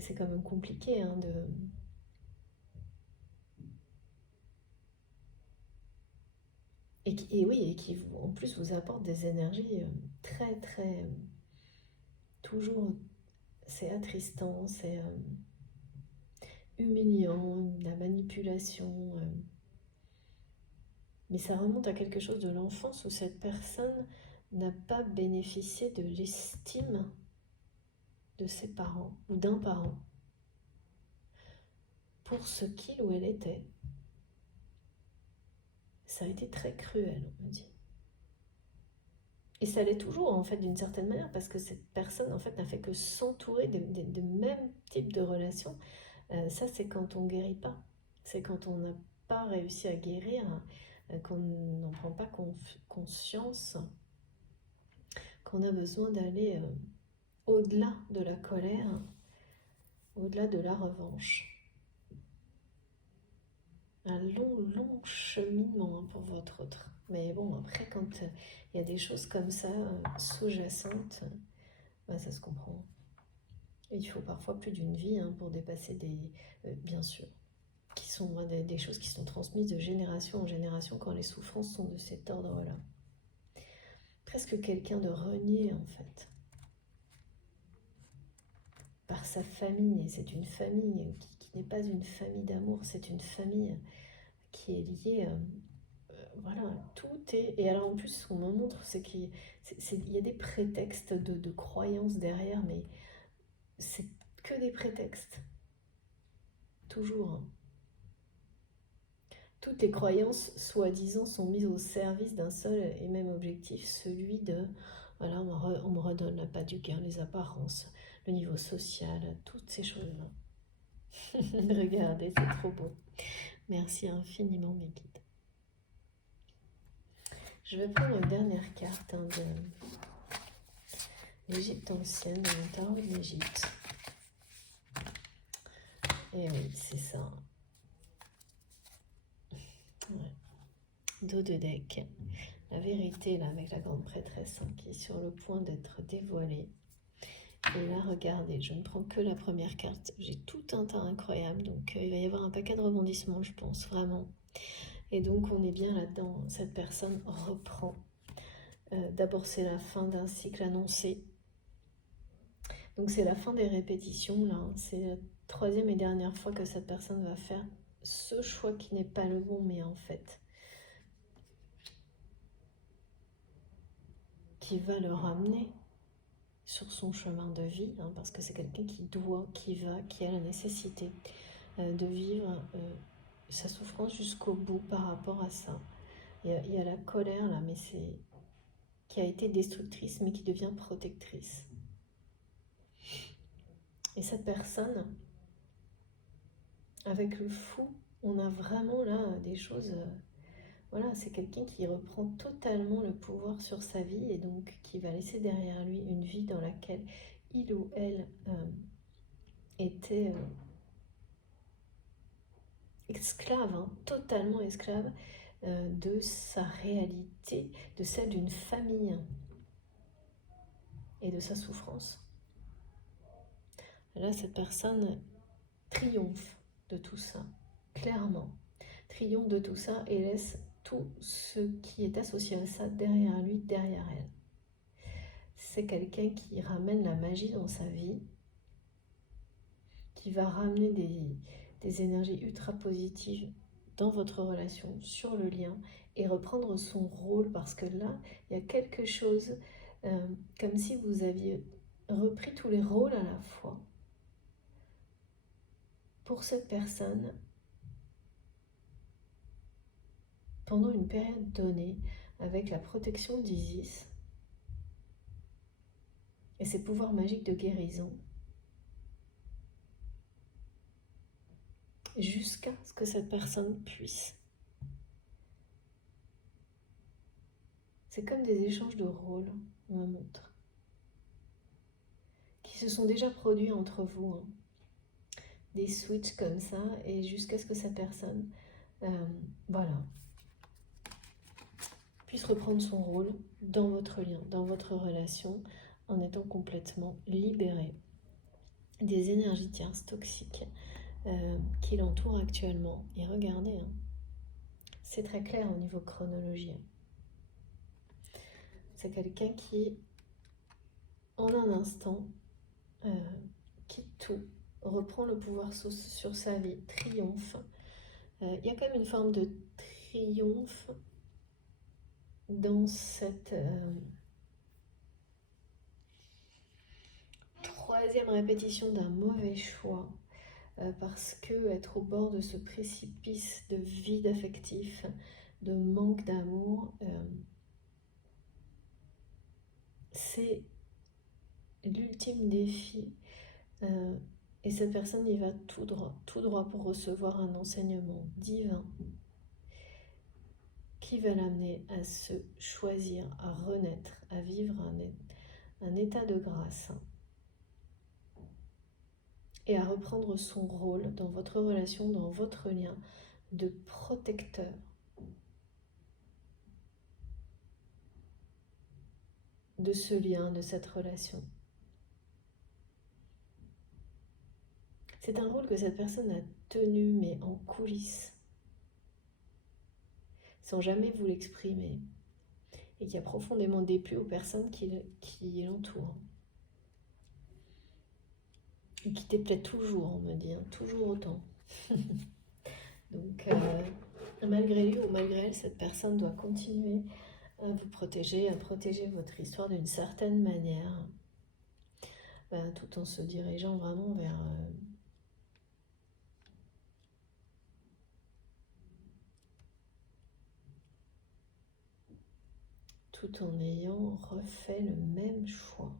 C'est quand même compliqué hein, et qui en plus vous apporte des énergies très très toujours, c'est attristant, c'est humiliant, la manipulation. Mais ça remonte à quelque chose de l'enfance où cette personne n'a pas bénéficié de l'estime de ses parents ou d'un parent pour ce qu'il ou elle était. Ça a été très cruel, on me dit. Et ça l'est toujours, en fait, d'une certaine manière, parce que cette personne, en fait, n'a fait que s'entourer de même type de relations. Ça, c'est quand on ne guérit pas. C'est quand on n'a pas réussi à guérir, qu'on n'en prend pas conscience, qu'on a besoin d'aller au-delà de la colère, au-delà de la revanche. Un long cheminement hein, pour votre autre. Mais bon, après, quand il y a des choses comme ça, sous-jacentes, bah, ça se comprend. Et il faut parfois plus d'une vie hein, pour dépasser bien sûr, qui sont des choses qui sont transmises de génération en génération quand les souffrances sont de cet ordre-là. Presque quelqu'un de renié en fait. Par sa famille, et c'est une famille qui n'est pas une famille d'amour, c'est une famille qui est liée... voilà, tout est... Et alors en plus, ce qu'on me montre, c'est qu'il y a des prétextes de croyances derrière, mais c'est que des prétextes. Toujours. Hein. Toutes les croyances, soi-disant, sont mises au service d'un seul et même objectif, celui de, voilà, on me redonne la pas du gain, les apparences, le niveau social, toutes ces choses-là. Regardez, c'est trop beau. Merci infiniment, mes guides. Je vais prendre une dernière carte de l'Égypte ancienne, de mon tarot de l'Égypte. Et oui, c'est ça. Ouais. Dos de deck. La vérité, là, avec la grande prêtresse qui est sur le point d'être dévoilée. Et là, regardez, je ne prends que la première carte. J'ai tout un tas incroyable, donc il va y avoir un paquet de rebondissements, je pense, vraiment. Et donc, on est bien là-dedans. Cette personne reprend. D'abord, c'est la fin d'un cycle annoncé. Donc, c'est la fin des répétitions, là. C'est la troisième et dernière fois que cette personne va faire ce choix qui n'est pas le bon, mais en fait, qui va le ramener sur son chemin de vie, hein, parce que c'est quelqu'un qui doit, qui va, qui a la nécessité de vivre sa souffrance jusqu'au bout par rapport à ça. Il y a la colère là, mais c'est qui a été destructrice, mais qui devient protectrice. Et cette personne, avec le fou, on a vraiment là des choses... voilà, c'est quelqu'un qui reprend totalement le pouvoir sur sa vie et donc qui va laisser derrière lui une vie dans laquelle il ou elle était esclave, hein, totalement esclave de sa réalité, de celle d'une famille et de sa souffrance. Là, cette personne triomphe de tout ça, clairement. Triomphe de tout ça et laisse tout ce qui est associé à ça derrière lui, derrière elle. C'est quelqu'un qui ramène la magie dans sa vie, qui va ramener des énergies ultra positives dans votre relation, sur le lien, et reprendre son rôle, parce que là, il y a quelque chose comme si vous aviez repris tous les rôles à la fois. Pour cette personne, pendant une période donnée, avec la protection d'Isis et ses pouvoirs magiques de guérison, jusqu'à ce que cette personne puisse. C'est comme des échanges de rôles, on me montre, qui se sont déjà produits entre vous, hein. Des switches comme ça, et jusqu'à ce que cette personne, voilà, puisse reprendre son rôle dans votre lien, dans votre relation, en étant complètement libérée des énergies tierces toxiques qui l'entourent actuellement. Et regardez, hein, c'est très clair au niveau chronologie. C'est quelqu'un qui, en un instant, quitte tout, reprend le pouvoir sur sa vie, triomphe. Il y a quand même une forme de triomphe dans cette troisième répétition d'un mauvais choix, parce que être au bord de ce précipice de vide affectif, de manque d'amour, c'est l'ultime défi. Et cette personne y va tout droit pour recevoir un enseignement divin qui va l'amener à se choisir, à renaître, à vivre un état de grâce et à reprendre son rôle dans votre relation, dans votre lien de protecteur de ce lien, de cette relation. C'est un rôle que cette personne a tenu, mais en coulisses, sans jamais vous l'exprimer, et qui a profondément déplu aux personnes qui l'entourent. Et qui déplaît toujours, on me dit, hein, toujours autant. Donc, malgré lui ou malgré elle, cette personne doit continuer à vous protéger, à protéger votre histoire d'une certaine manière, tout en se dirigeant vraiment vers... tout en ayant refait le même choix.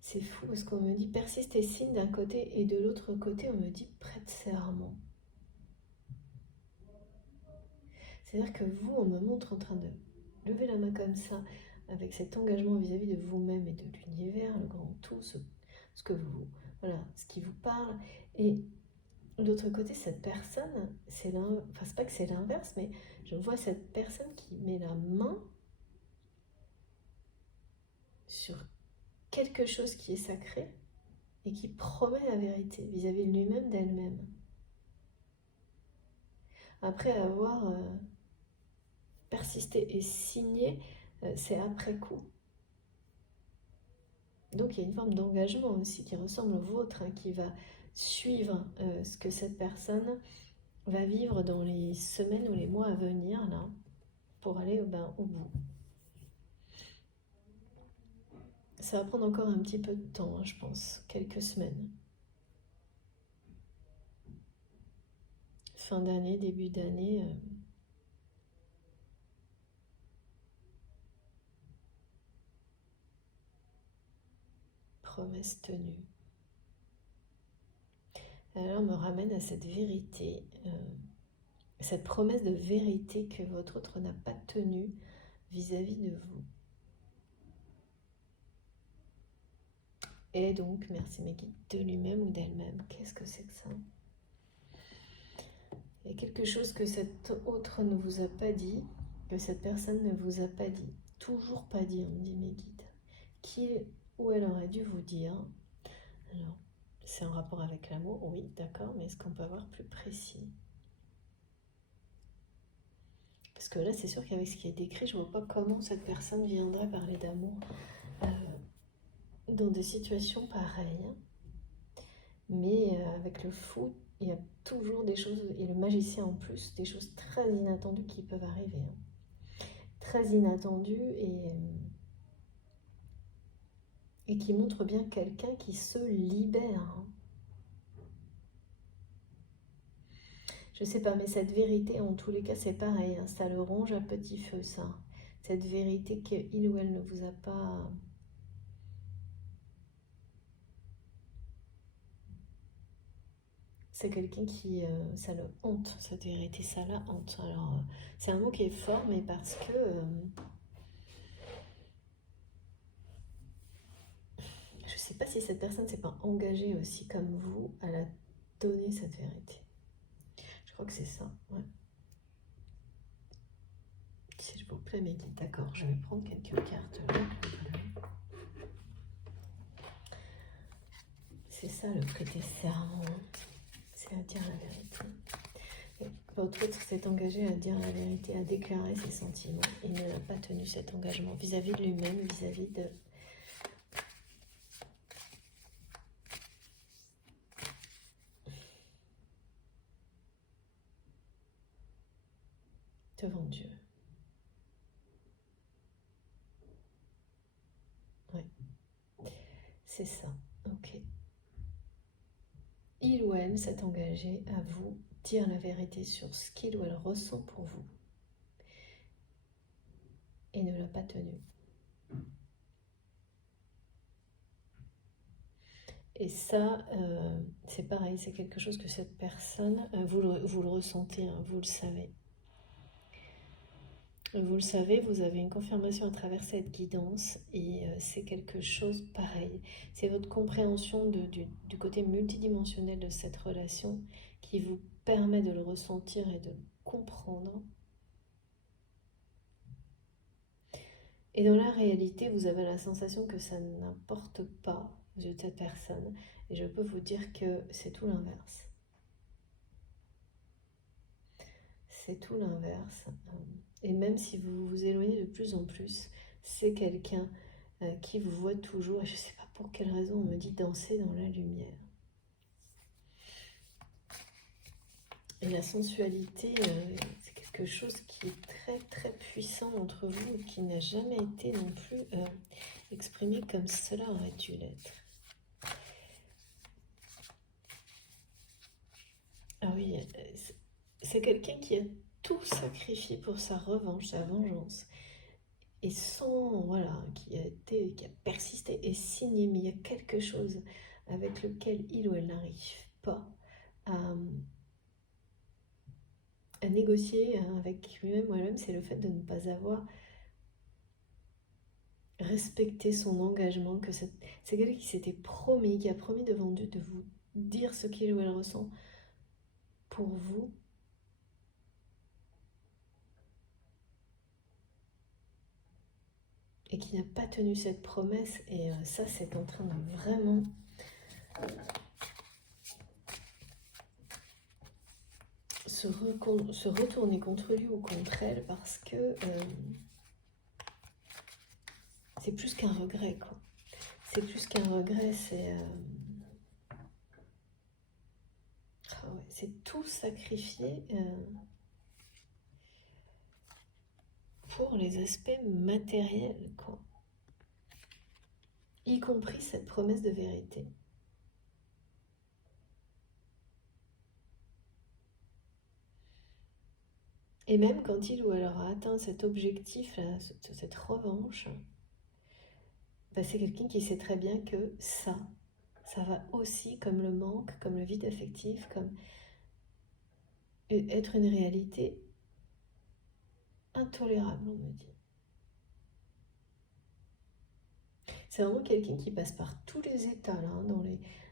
C'est fou parce qu'on me dit persiste et signe d'un côté et de l'autre côté on me dit prête serment. C'est-à-dire que vous, on me montre en train de lever la main comme ça, avec cet engagement vis-à-vis de vous-même et de l'univers, le grand tout, ce que vous, voilà, ce qui vous parle. Et de l'autre côté, cette personne, c'est pas que c'est l'inverse, mais je vois cette personne qui met la main sur quelque chose qui est sacré et qui promet la vérité vis-à-vis de lui-même, d'elle-même. Après avoir persisté et signé, c'est après coup. Donc il y a une forme d'engagement aussi qui ressemble au vôtre, hein, qui va suivre ce que cette personne va vivre dans les semaines ou les mois à venir, là, pour aller au bout. Ça va prendre encore un petit peu de temps, hein, je pense, quelques semaines. Fin d'année, début d'année. Promesse tenue. Alors on me ramène à cette vérité, cette promesse de vérité que votre autre n'a pas tenue vis-à-vis de vous. Et donc, merci mes guides, de lui-même ou d'elle-même. Qu'est-ce que c'est que ça? Il y a quelque chose que cet autre ne vous a pas dit, que cette personne ne vous a pas dit. Toujours pas dit, on me dit mes guides. Qui ou elle aurait dû vous dire. Alors, c'est en rapport avec l'amour, oui, d'accord, mais est-ce qu'on peut avoir plus précis? Parce que là, c'est sûr qu'avec ce qui est décrit, je ne vois pas comment cette personne viendrait parler d'amour dans des situations pareilles. Mais avec le fou, il y a toujours des choses, et le magicien en plus, des choses très inattendues qui peuvent arriver. Très inattendues et qui montrent bien quelqu'un qui se libère. Je sais pas, mais cette vérité, en tous les cas, c'est pareil. Hein, ça le ronge à petit feu, ça. Cette vérité qu'il ou elle ne vous a pas... C'est quelqu'un qui... ça le hante, cette vérité, ça la hante. Alors, c'est un mot qui est fort, mais parce que... je sais pas si cette personne s'est pas engagée aussi comme vous à la donner, cette vérité. Je crois que c'est ça, ouais. S'il vous plaît, mes guides, d'accord, je vais prendre quelques cartes là. C'est ça le prêter serment, c'est à dire la vérité. Et votre autre s'est engagé à dire la vérité, à déclarer ses sentiments. Il ne l'a pas tenu cet engagement vis-à-vis de lui-même, vis-à-vis de... devant Dieu. Ouais, c'est ça, ok. Il ou elle s'est engagé à vous dire la vérité sur ce qu'il ou elle ressent pour vous et ne l'a pas tenu. Et ça, c'est pareil, c'est quelque chose que cette personne, vous le ressentez, hein, vous le savez. Vous le savez, vous avez une confirmation à travers cette guidance et c'est quelque chose pareil. C'est votre compréhension du côté multidimensionnel de cette relation qui vous permet de le ressentir et de le comprendre. Et dans la réalité, vous avez la sensation que ça n'importe pas aux yeux de cette personne. Et je peux vous dire que c'est tout l'inverse. C'est tout l'inverse. Et même si vous vous éloignez de plus en plus, c'est quelqu'un qui vous voit toujours. Et je ne sais pas pour quelle raison on me dit danser dans la lumière. Et la sensualité, c'est quelque chose qui est très très puissant entre vous et qui n'a jamais été non plus exprimé comme cela aurait dû l'être. Ah oui, c'est quelqu'un qui a tout sacrifié pour sa revanche, sa vengeance. Et voilà, qui a persisté et signé, mais il y a quelque chose avec lequel il ou elle n'arrive pas à à négocier avec lui-même ou elle-même, c'est le fait de ne pas avoir respecté son engagement, que c'est quelqu'un qui s'était promis, qui a promis devant Dieu de vous dire ce qu'il ou elle ressent pour vous. Et qui n'a pas tenu cette promesse, et ça c'est en train de vraiment se retourner contre lui ou contre elle, parce que c'est plus qu'un regret, quoi. C'est plus qu'un regret, c'est tout sacrifier pour les aspects matériels, quoi. Y compris cette promesse de vérité. Et même quand il ou elle aura atteint cet objectif, là, cette revanche, bah, c'est quelqu'un qui sait très bien que ça va aussi, comme le manque, comme le vide affectif, comme être une réalité intolérable, on me dit. C'est vraiment quelqu'un qui passe par tous les états, là, hein,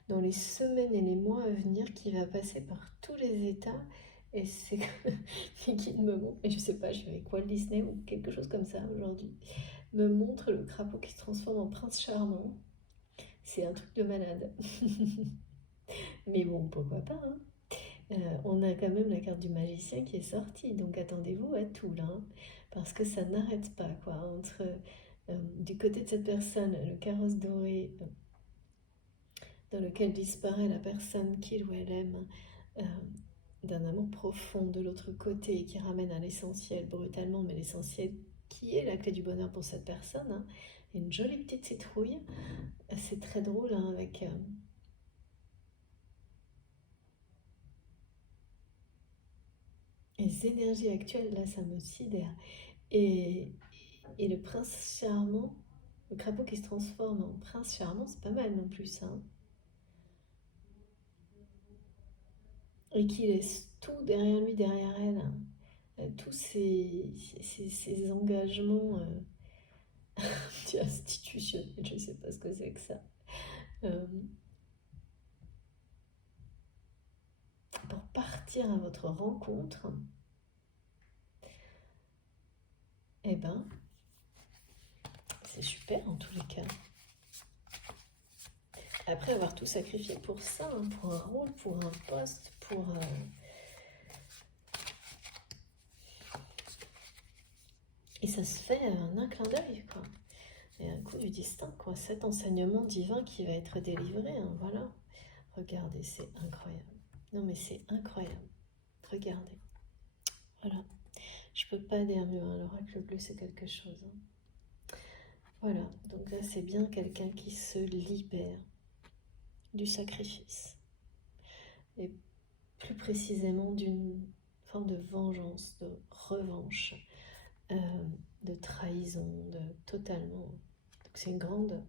dans les semaines et les mois à venir, qui va passer par tous les états. Et c'est qui me montre, et je sais pas, je suis avec Walt Disney ou quelque chose comme ça aujourd'hui, me montre le crapaud qui se transforme en prince charmant. C'est un truc de malade. Mais bon, pourquoi pas, hein. On a quand même la carte du magicien qui est sortie, donc attendez-vous à tout là, hein, parce que ça n'arrête pas, quoi. Entre du côté de cette personne, le carrosse doré dans lequel disparaît la personne qu'il ou elle aime, euh, d'un amour profond, de l'autre côté qui ramène à l'essentiel brutalement, mais l'essentiel qui est la clé du bonheur pour cette personne, hein. Une jolie petite citrouille, c'est très drôle, hein, avec les énergies actuelles, là ça me sidère. Et, et le prince charmant, le crapaud qui se transforme en prince charmant, c'est pas mal non plus, hein. Et qui laisse tout derrière lui, derrière elle, hein. Tous ces engagements institutionnels, je sais pas ce que c'est que ça. Euh, pour partir à votre rencontre, eh ben, c'est super en tous les cas. Après avoir tout sacrifié pour ça, hein, pour un rôle, pour un poste, pour... Et ça se fait en un clin d'œil, quoi. Et un coup du destin, quoi. Cet enseignement divin qui va être délivré, hein, voilà. Regardez, c'est incroyable. Non, mais c'est incroyable. Regardez. Voilà. Je peux pas dire mieux, hein. L'oracle bleu, c'est quelque chose, hein. Voilà. Donc là, c'est bien quelqu'un qui se libère du sacrifice. Et plus précisément d'une forme de vengeance, de revanche, de trahison, de totalement. Donc c'est une grande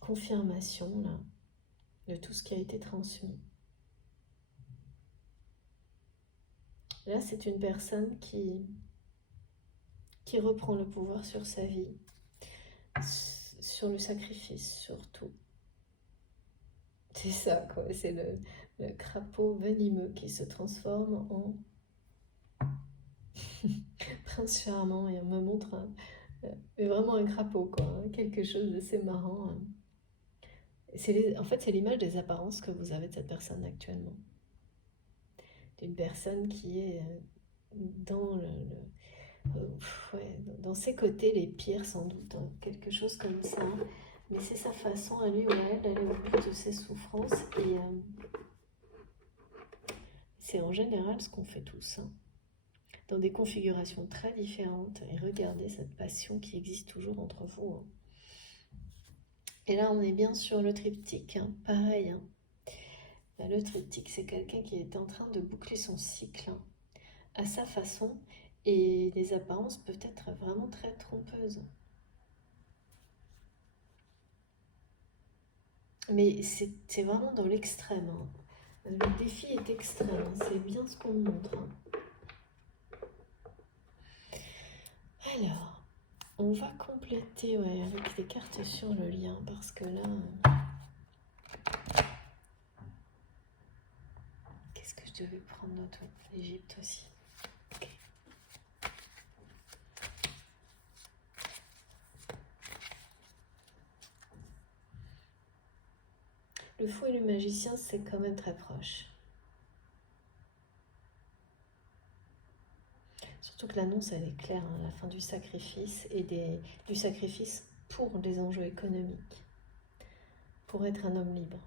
confirmation là de tout ce qui a été transmis. Là, c'est une personne qui reprend le pouvoir sur sa vie, sur le sacrifice surtout. C'est ça, quoi. C'est le crapaud venimeux qui se transforme en prince charmant, et on me montre vraiment un crapaud, quoi, hein, quelque chose d'assez marrant. En fait, c'est l'image des apparences que vous avez de cette personne actuellement. D'une personne qui est dans dans ses côtés les pires sans doute, hein, quelque chose comme ça. Mais c'est sa façon à lui ou à elle d'aller au bout de ses souffrances, et c'est en général ce qu'on fait tous, hein, dans des configurations très différentes. Et regardez cette passion qui existe toujours entre vous, hein. Et là, on est bien sur le triptyque, hein, pareil, hein. Le triptyque, c'est quelqu'un qui est en train de boucler son cycle, hein, à sa façon, et les apparences peuvent être vraiment très trompeuses. Mais c'est vraiment dans l'extrême, hein. Le défi est extrême, hein, c'est bien ce qu'on montre. Hein. Alors, on va compléter avec les cartes sur le lien, parce que là... qu'est-ce que je devais prendre d'autre? L'Égypte aussi. Okay. Le fou et le magicien, c'est quand même très proche. Surtout que l'annonce, elle est claire, hein, la fin du sacrifice et du sacrifice pour des enjeux économiques. Pour être un homme libre.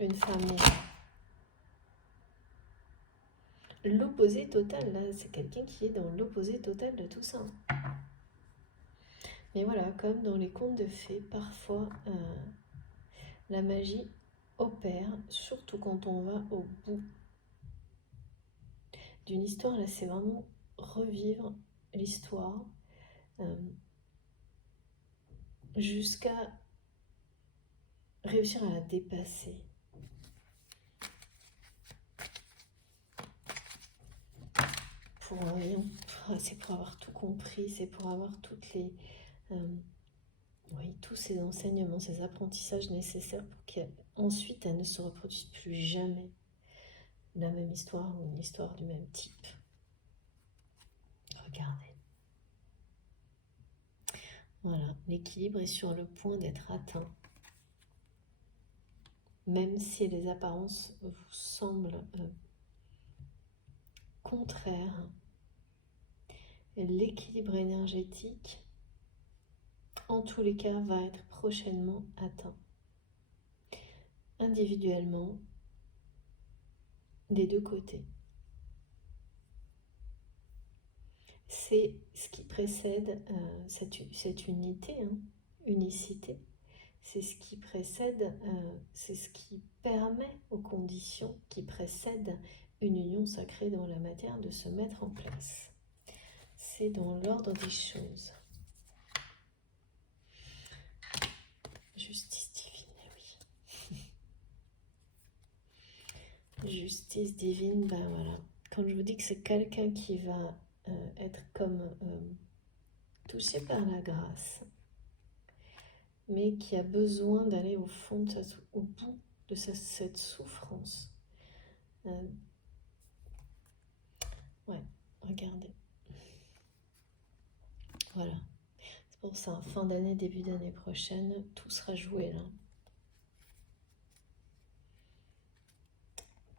Une femme libre. L'opposé total, là, c'est quelqu'un qui est dans l'opposé total de tout ça. Mais voilà, comme dans les contes de fées, parfois, la magie opère, surtout quand on va au bout d'une histoire. Là, c'est vraiment revivre l'histoire jusqu'à réussir à la dépasser. C'est pour avoir tout compris, c'est pour avoir toutes les, tous ces enseignements, ces apprentissages nécessaires pour qu'ensuite elle ne se reproduise plus jamais la même histoire ou une histoire du même type. Regardez. Voilà, l'équilibre est sur le point d'être atteint. Même si les apparences vous semblent contraires, l'équilibre énergétique, en tous les cas, va être prochainement atteint. Individuellement, des deux côtés. C'est ce qui précède cette unité, hein, unicité. C'est ce qui précède, c'est ce qui permet aux conditions qui précèdent une union sacrée dans la matière de se mettre en place. C'est dans l'ordre des choses. Justice divine, oui. Justice divine, ben voilà. Quand je vous dis que c'est quelqu'un qui va être comme touché par la grâce, mais qui a besoin d'aller au fond, au bout de cette souffrance. Ouais, regardez. Voilà. C'est pour ça, fin d'année, début d'année prochaine, tout sera joué là.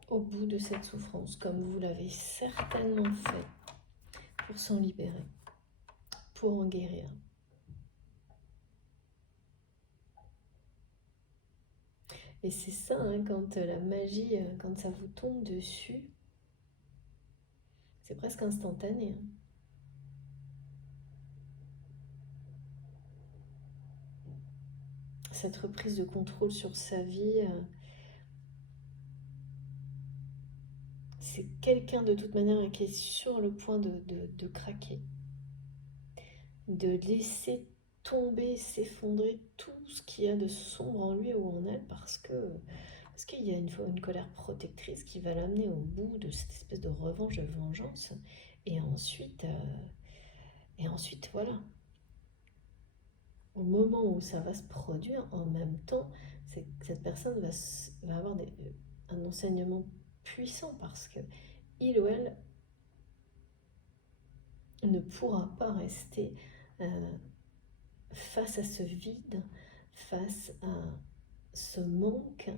Au bout de cette souffrance, comme vous l'avez certainement fait, pour s'en libérer, pour en guérir. Et c'est ça, hein, quand la magie, quand ça vous tombe dessus, c'est presque instantané. Hein. Cette reprise de contrôle sur sa vie, c'est quelqu'un de toute manière qui est sur le point de craquer, de laisser tomber, s'effondrer tout ce qu'il y a de sombre en lui ou en elle, parce qu'il y a une colère protectrice qui va l'amener au bout de cette espèce de revanche, de vengeance, et ensuite voilà. Au moment où ça va se produire, en même temps, cette personne va avoir un enseignement puissant, parce que il ou elle ne pourra pas rester face à ce vide, face à ce manque.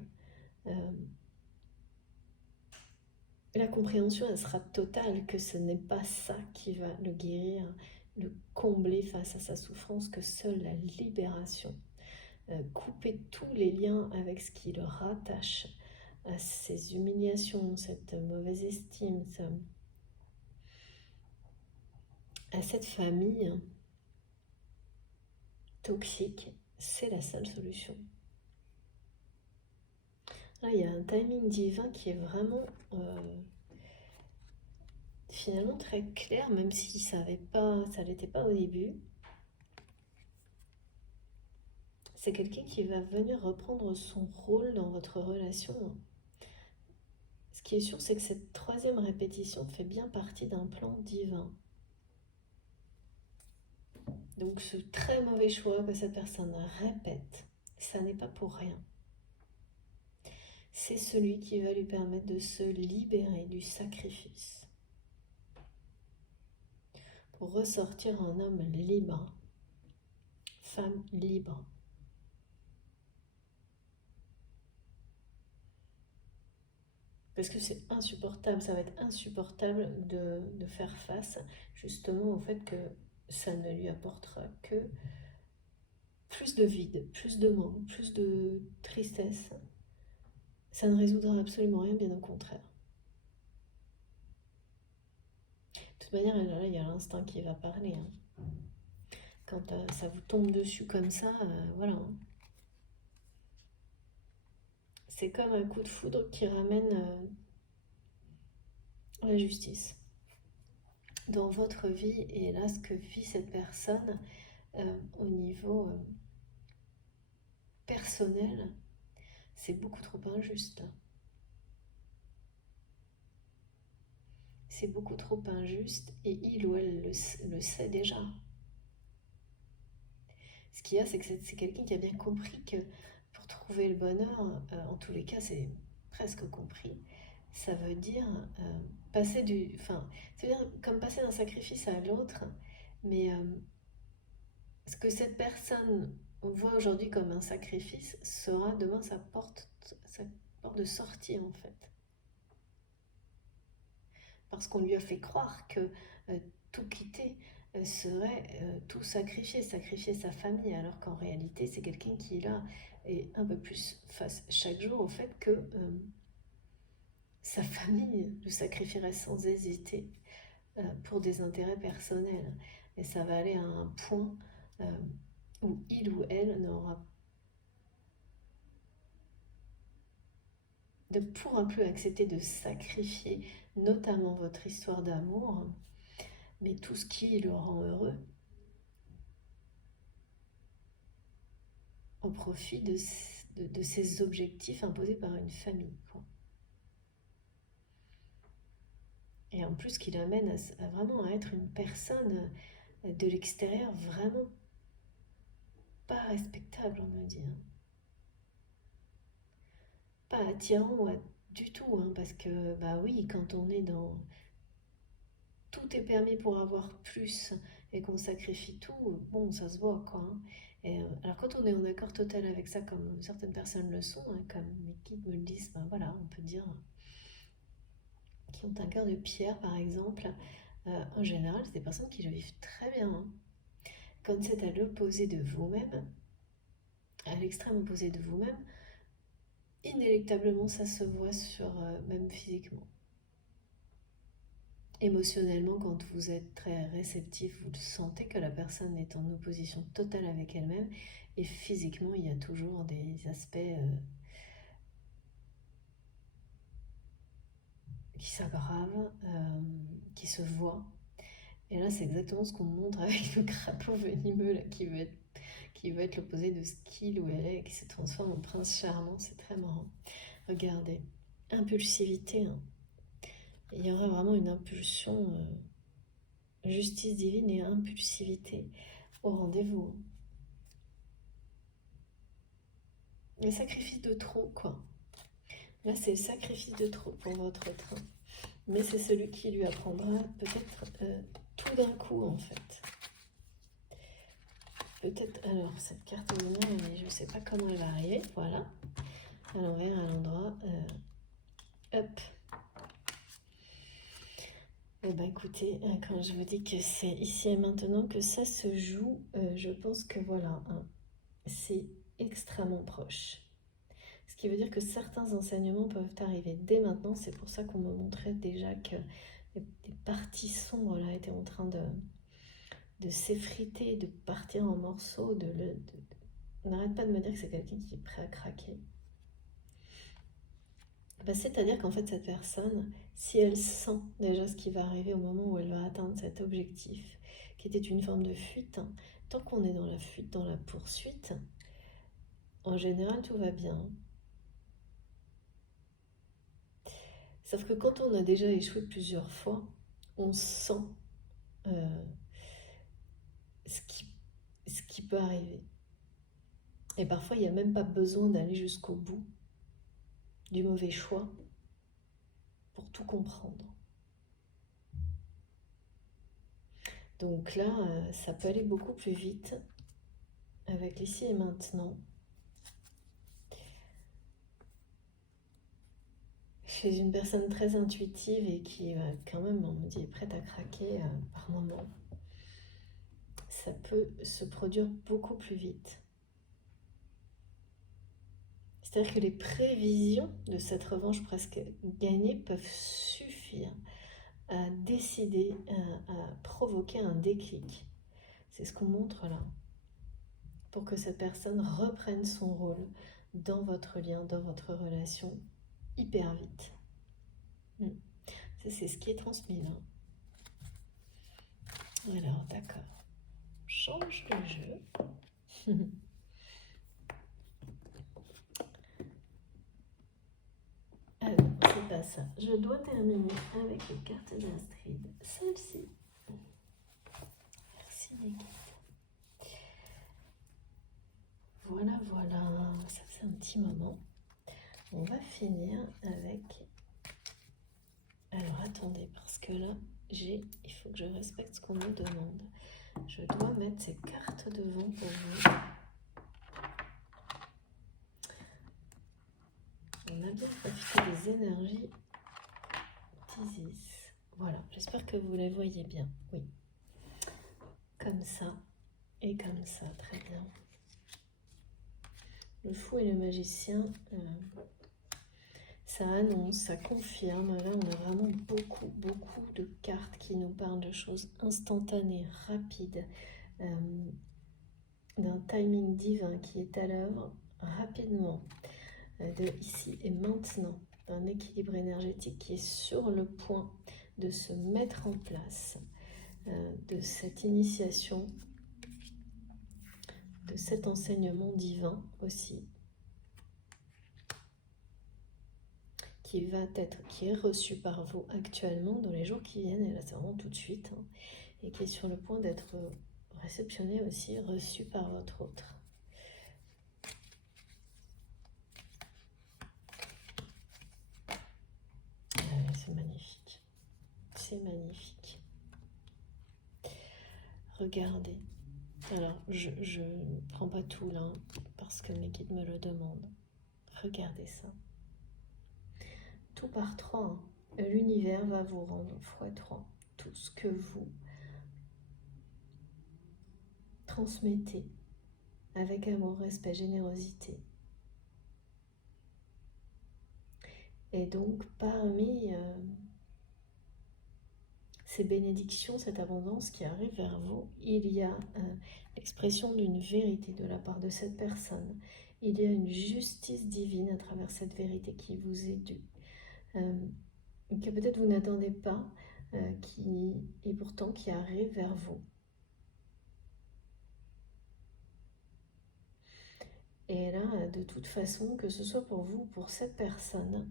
La compréhension, elle sera totale que ce n'est pas ça qui va le guérir, le combler face à sa souffrance, que seule la libération, couper tous les liens avec ce qui le rattache à ces humiliations, cette mauvaise estime, à cette famille toxique, c'est la seule solution. Là, il y a un timing divin qui est vraiment finalement très clair, même si ça l'était pas au début. C'est quelqu'un qui va venir reprendre son rôle dans votre relation. qui est sûr, c'est que cette troisième répétition fait bien partie d'un plan divin. Donc ce très mauvais choix que cette personne répète, ça n'est pas pour rien. C'est celui qui va lui permettre de se libérer du sacrifice pour ressortir un homme libre, femme libre. Parce que c'est insupportable, ça va être insupportable de faire face justement au fait que ça ne lui apportera que plus de vide, plus de manque, plus de tristesse. Ça ne résoudra absolument rien, bien au contraire. De toute manière, là, il y a l'instinct qui va parler. Hein. Quand ça vous tombe dessus comme ça, voilà. Hein. C'est comme un coup de foudre qui ramène la justice dans votre vie. Et là, ce que vit cette personne au niveau personnel, c'est beaucoup trop injuste. C'est beaucoup trop injuste et il ou elle le sait déjà. Ce qu'il y a, c'est que c'est quelqu'un qui a bien compris que pour trouver le bonheur, en tous les cas, c'est presque compris, ça veut dire passer du... Enfin, ça veut dire comme passer d'un sacrifice à l'autre, mais ce que cette personne voit aujourd'hui comme un sacrifice sera demain sa porte de sortie, en fait. Parce qu'on lui a fait croire que tout quitter serait tout sacrifier sa famille, alors qu'en réalité, c'est quelqu'un qui, là, est un peu plus face chaque jour au fait que sa famille le sacrifierait sans hésiter pour des intérêts personnels. Et ça va aller à un point où il ou elle ne pourra plus accepter de sacrifier notamment votre histoire d'amour, mais tout ce qui le rend heureux, au profit de ses objectifs imposés par une famille. Quoi. Et en plus, qui l'amène vraiment à être une personne de l'extérieur vraiment pas respectable, on me dit. Hein. Pas attirant du tout, hein, parce que, bah oui, quand on est dans... Tout est permis pour avoir plus et qu'on sacrifie tout, bon, ça se voit, quoi. Hein. Et, alors quand on est en accord total avec ça, comme certaines personnes le sont, hein, comme mes guides me le disent, ben voilà, on peut dire... qui ont un cœur de pierre, par exemple, en général, c'est des personnes qui le vivent très bien. Hein. Quand c'est à l'opposé de vous-même, à l'extrême opposé de vous-même, inéluctablement, ça se voit sur, même physiquement. Émotionnellement, quand vous êtes très réceptif, vous sentez que la personne est en opposition totale avec elle-même. Et physiquement, il y a toujours des aspects qui s'aggravent, qui se voient. Et là, c'est exactement ce qu'on montre avec le crapaud venimeux là, qui veut être l'opposé de ce qu'il ou elle est, et qui se transforme en prince charmant. C'est très marrant. Regardez, impulsivité. Hein. Il y aura vraiment une impulsion, justice divine et impulsivité au rendez-vous. Le sacrifice de trop, quoi. Là, c'est le sacrifice de trop pour votre train. Mais c'est celui qui lui apprendra peut-être tout d'un coup, en fait. Peut-être, alors, cette carte est mignonne, mais je ne sais pas comment elle va arriver. Voilà. À l'envers, à l'endroit. Hop. Eh bien, écoutez, quand je vous dis que c'est ici et maintenant que ça se joue, je pense que voilà, hein, c'est extrêmement proche. Ce qui veut dire que certains enseignements peuvent arriver dès maintenant. C'est pour ça qu'on me montrait déjà que des parties sombres là étaient en train de s'effriter, de partir en morceaux. On n'arrête pas de me dire que c'est quelqu'un qui est prêt à craquer. Ben, c'est-à-dire qu'en fait, cette personne, si elle sent déjà ce qui va arriver au moment où elle va atteindre cet objectif, qui était une forme de fuite, hein, tant qu'on est dans la fuite, dans la poursuite, en général, tout va bien. Sauf que quand on a déjà échoué plusieurs fois, on sent ce qui peut arriver. Et parfois, il n'y a même pas besoin d'aller jusqu'au bout du mauvais choix pour tout comprendre. Donc là, ça peut aller beaucoup plus vite avec l'ici et maintenant. Je suis une personne très intuitive et qui, quand même, on me dit, est prête à craquer par moment. Ça peut se produire beaucoup plus vite. C'est-à-dire que les prévisions de cette revanche presque gagnée peuvent suffire à décider, à provoquer un déclic. C'est ce qu'on montre là. Pour que cette personne reprenne son rôle dans votre lien, dans votre relation, hyper vite. Ça, c'est ce qui est transmis là. Alors, d'accord. Change de jeu. Alors, c'est pas ça. Je dois terminer avec les cartes d'Astrid. Celle-ci. Merci les guides. Voilà, voilà. Ça fait un petit moment. On va finir avec... Alors, attendez, parce que là, il faut que je respecte ce qu'on me demande. Je dois mettre ces cartes devant pour vous. On a bien profité des énergies d'Isis. Voilà, j'espère que vous les voyez bien. Oui. Comme ça et comme ça, très bien. Le fou et le magicien, ça annonce, ça confirme. Là, on a vraiment beaucoup de cartes qui nous parlent de choses instantanées, rapides, d'un timing divin qui est à l'œuvre rapidement, de ici et maintenant, d'un équilibre énergétique qui est sur le point de se mettre en place, de cette initiation, de cet enseignement divin aussi, qui est reçu par vous actuellement dans les jours qui viennent, et là c'est vraiment tout de suite, hein, et qui est sur le point d'être réceptionné aussi, reçu par votre autre. C'est magnifique. C'est magnifique. Regardez. Alors, je ne prends pas tout là, parce que mes guides me le demandent. Regardez ça. Tout par 3. Hein. L'univers va vous rendre x3 tout ce que vous transmettez avec amour, respect, générosité. Et donc, parmi ces bénédictions, cette abondance qui arrive vers vous, il y a l'expression d'une vérité de la part de cette personne. Il y a une justice divine à travers cette vérité qui vous est due, que peut-être vous n'attendez pas, et pourtant qui arrive vers vous. Et là, de toute façon, que ce soit pour vous ou pour cette personne,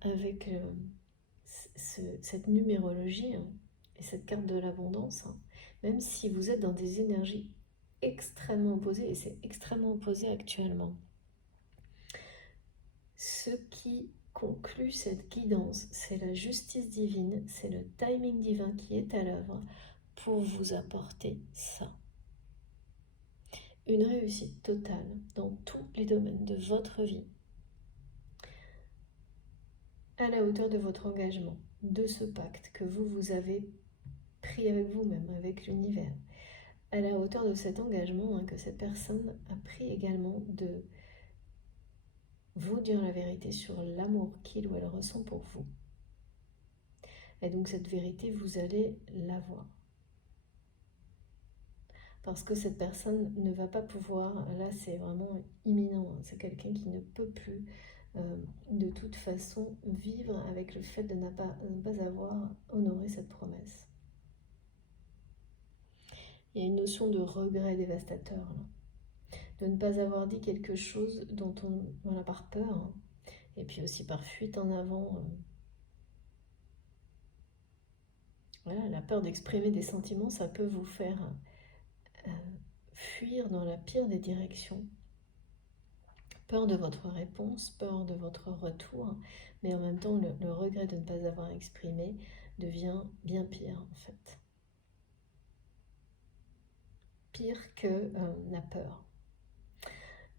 avec cette numérologie, hein, et cette carte de l'abondance, hein, même si vous êtes dans des énergies extrêmement opposées, et c'est extrêmement opposé actuellement, ce qui conclut cette guidance, c'est la justice divine, c'est le timing divin qui est à l'œuvre pour vous apporter ça. Une réussite totale dans tous les domaines de votre vie, à la hauteur de votre engagement, de ce pacte que vous avez pris avec vous-même, avec l'univers, à la hauteur de cet engagement, hein, que cette personne a pris également de vous dire la vérité sur l'amour qu'il ou elle ressent pour vous. Et donc cette vérité, vous allez l'avoir. Parce que cette personne ne va pas pouvoir, là c'est vraiment imminent, hein, c'est quelqu'un qui ne peut plus de toute façon vivre avec le fait de ne pas avoir honoré cette promesse. Il y a une notion de regret dévastateur, là. De ne pas avoir dit quelque chose dont on a par peur, hein, et puis aussi par fuite en avant, Voilà, la peur d'exprimer des sentiments, ça peut vous faire fuir dans la pire des directions. Peur de votre réponse, peur de votre retour, mais en même temps, le regret de ne pas avoir exprimé devient bien pire en fait. Pire que la peur.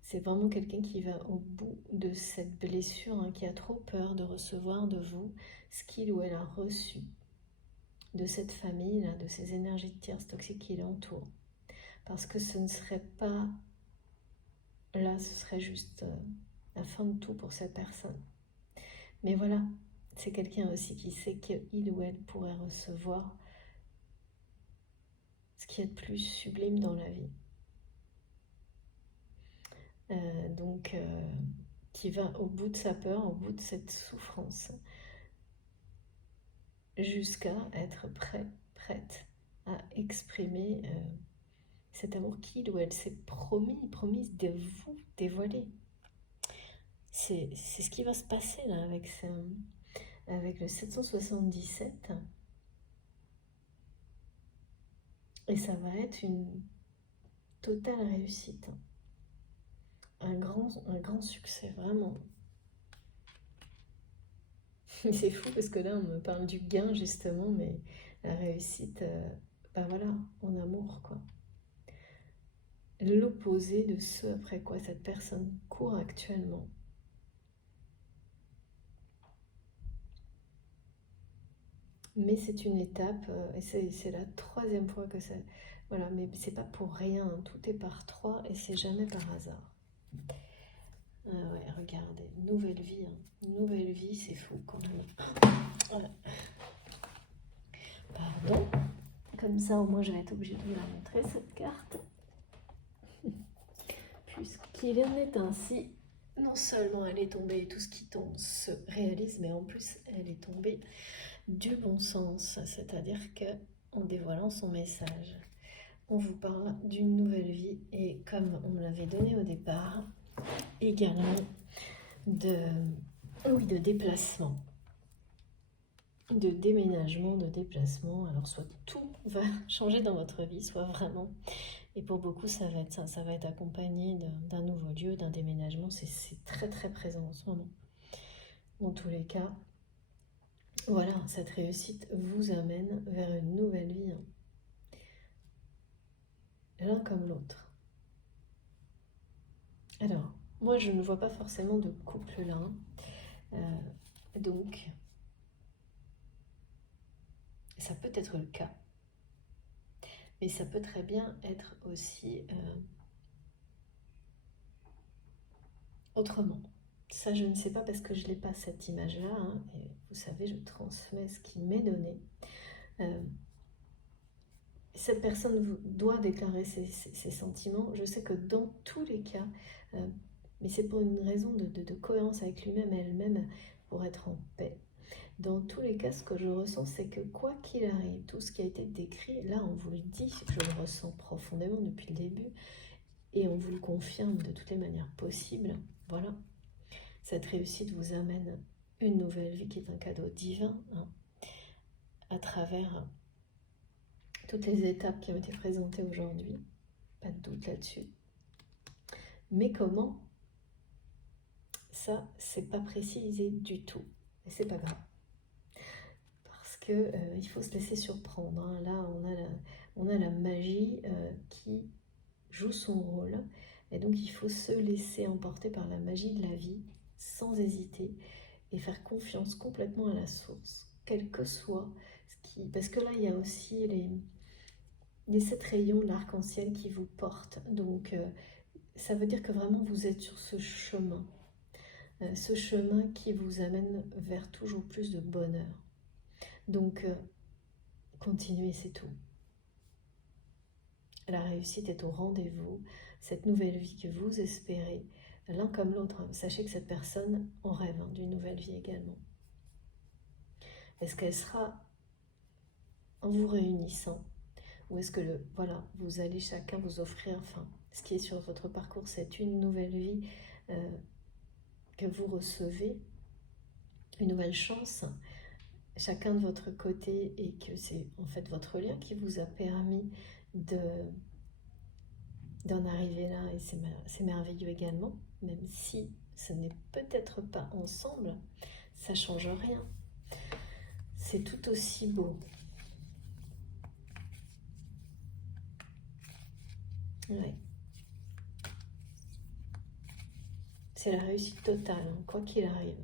C'est vraiment quelqu'un qui va au bout de cette blessure, hein, qui a trop peur de recevoir de vous ce qu'il ou elle a reçu de cette famille-là, de ces énergies de tierces toxiques qui l'entourent. Parce que ce ne serait pas là, ce serait juste la fin de tout pour cette personne. Mais voilà, c'est quelqu'un aussi qui sait qu'il ou elle pourrait recevoir ce qu'il y a de plus sublime dans la vie. Donc, qui va au bout de sa peur, au bout de cette souffrance, jusqu'à être prête à exprimer cet amour qu'il ou elle s'est promise de vous dévoiler. C'est ce qui va se passer là avec le 777. Et ça va être une totale réussite. Un grand succès, vraiment. C'est fou parce que là, on me parle du gain, justement, mais la réussite, ben voilà, en amour, quoi. L'opposé de ce après quoi cette personne court actuellement. Mais c'est une étape, et c'est la 3e fois que ça... Voilà, mais c'est pas pour rien, hein, tout est par 3 et c'est jamais par hasard. Ah ouais, regardez, nouvelle vie, hein. Nouvelle vie, c'est fou quand on... Voilà. Pardon. Comme ça, au moins, je vais être obligée de vous la montrer, cette carte. Puisqu'il en est ainsi, non seulement elle est tombée et tout ce qui tombe se réalise, mais en plus, elle est tombée du bon sens. C'est-à-dire qu'en dévoilant son message, on vous parle d'une nouvelle vie et comme on me l'avait donné au départ, également de déplacement. De déménagement, de déplacement. Alors soit tout va changer dans votre vie, soit vraiment. Et pour beaucoup, ça va être accompagné d'un nouveau lieu, d'un déménagement. C'est très très présent en ce moment. En tous les cas, voilà, cette réussite vous amène vers une nouvelle vie. L'un comme l'autre. Alors, moi je ne vois pas forcément de couple là. Donc, ça peut être le cas. Mais ça peut très bien être aussi autrement. Ça, je ne sais pas parce que je n'ai pas cette image-là. Hein, et vous savez, je transmets ce qui m'est donné. Cette personne doit déclarer ses sentiments. Je sais que dans tous les cas, mais c'est pour une raison de cohérence avec lui-même et elle-même, pour être en paix. Dans tous les cas, ce que je ressens, c'est que quoi qu'il arrive, tout ce qui a été décrit, là, on vous le dit, je le ressens profondément depuis le début, et on vous le confirme de toutes les manières possibles. Voilà, cette réussite vous amène une nouvelle vie qui est un cadeau divin, hein, à travers toutes les étapes qui ont été présentées aujourd'hui, pas de doute là-dessus. Mais comment? Ça, c'est pas précisé du tout, et c'est pas grave. Parce que il faut se laisser surprendre. Hein. Là, on a la magie qui joue son rôle, et donc il faut se laisser emporter par la magie de la vie, sans hésiter, et faire confiance complètement à la source, quel que soit ce qui... Parce que là, il y a aussi les 7 rayons de l'arc-en-ciel qui vous portent. Donc, ça veut dire que vraiment, vous êtes sur ce chemin qui vous amène vers toujours plus de bonheur. Donc, continuez, c'est tout. La réussite est au rendez-vous. Cette nouvelle vie que vous espérez, l'un comme l'autre, sachez que cette personne en rêve d'une nouvelle vie également. Est-ce qu'elle sera en vous réunissant, ou est-ce que vous allez chacun vous offrir, ce qui est sur votre parcours, c'est une nouvelle vie que vous recevez, une nouvelle chance, chacun de votre côté et que c'est en fait votre lien qui vous a permis d'en arriver là, et c'est merveilleux également, même si ce n'est peut-être pas ensemble, ça change rien. C'est tout aussi beau. Ouais. C'est la réussite totale, hein, quoi qu'il arrive.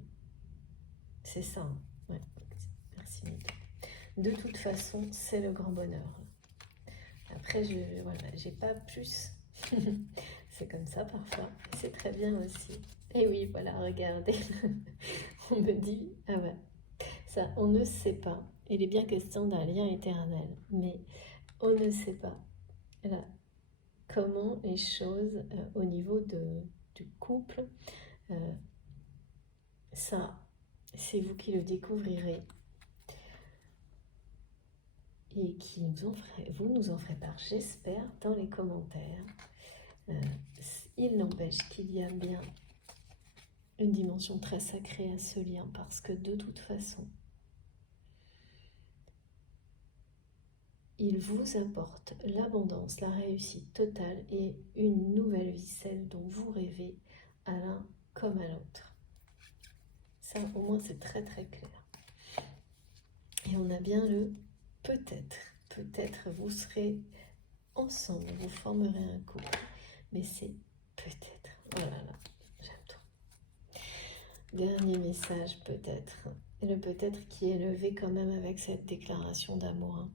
C'est ça. Hein. Ouais. Merci Mito. De toute façon, c'est le grand bonheur. Après, voilà, j'ai pas plus. C'est comme ça parfois. C'est très bien aussi. Et oui, voilà, regardez. On me dit, ah ouais, ça, on ne sait pas. Il est bien question d'un lien éternel, mais on ne sait pas là, comment les choses au niveau du couple, ça, c'est vous qui le découvrirez et qui vous nous en ferez part, j'espère, dans les commentaires. Il n'empêche qu'il y a bien une dimension très sacrée à ce lien, parce que de toute façon, il vous apporte l'abondance, la réussite totale et une nouvelle vie, celle dont vous rêvez à l'un comme à l'autre. Ça, au moins, c'est très très clair. Et on a bien le peut-être. Peut-être vous serez ensemble, vous formerez un couple. Mais c'est peut-être. Oh là là, j'aime trop. Dernier message, peut-être. Et le peut-être qui est levé quand même avec cette déclaration d'amour. Hein.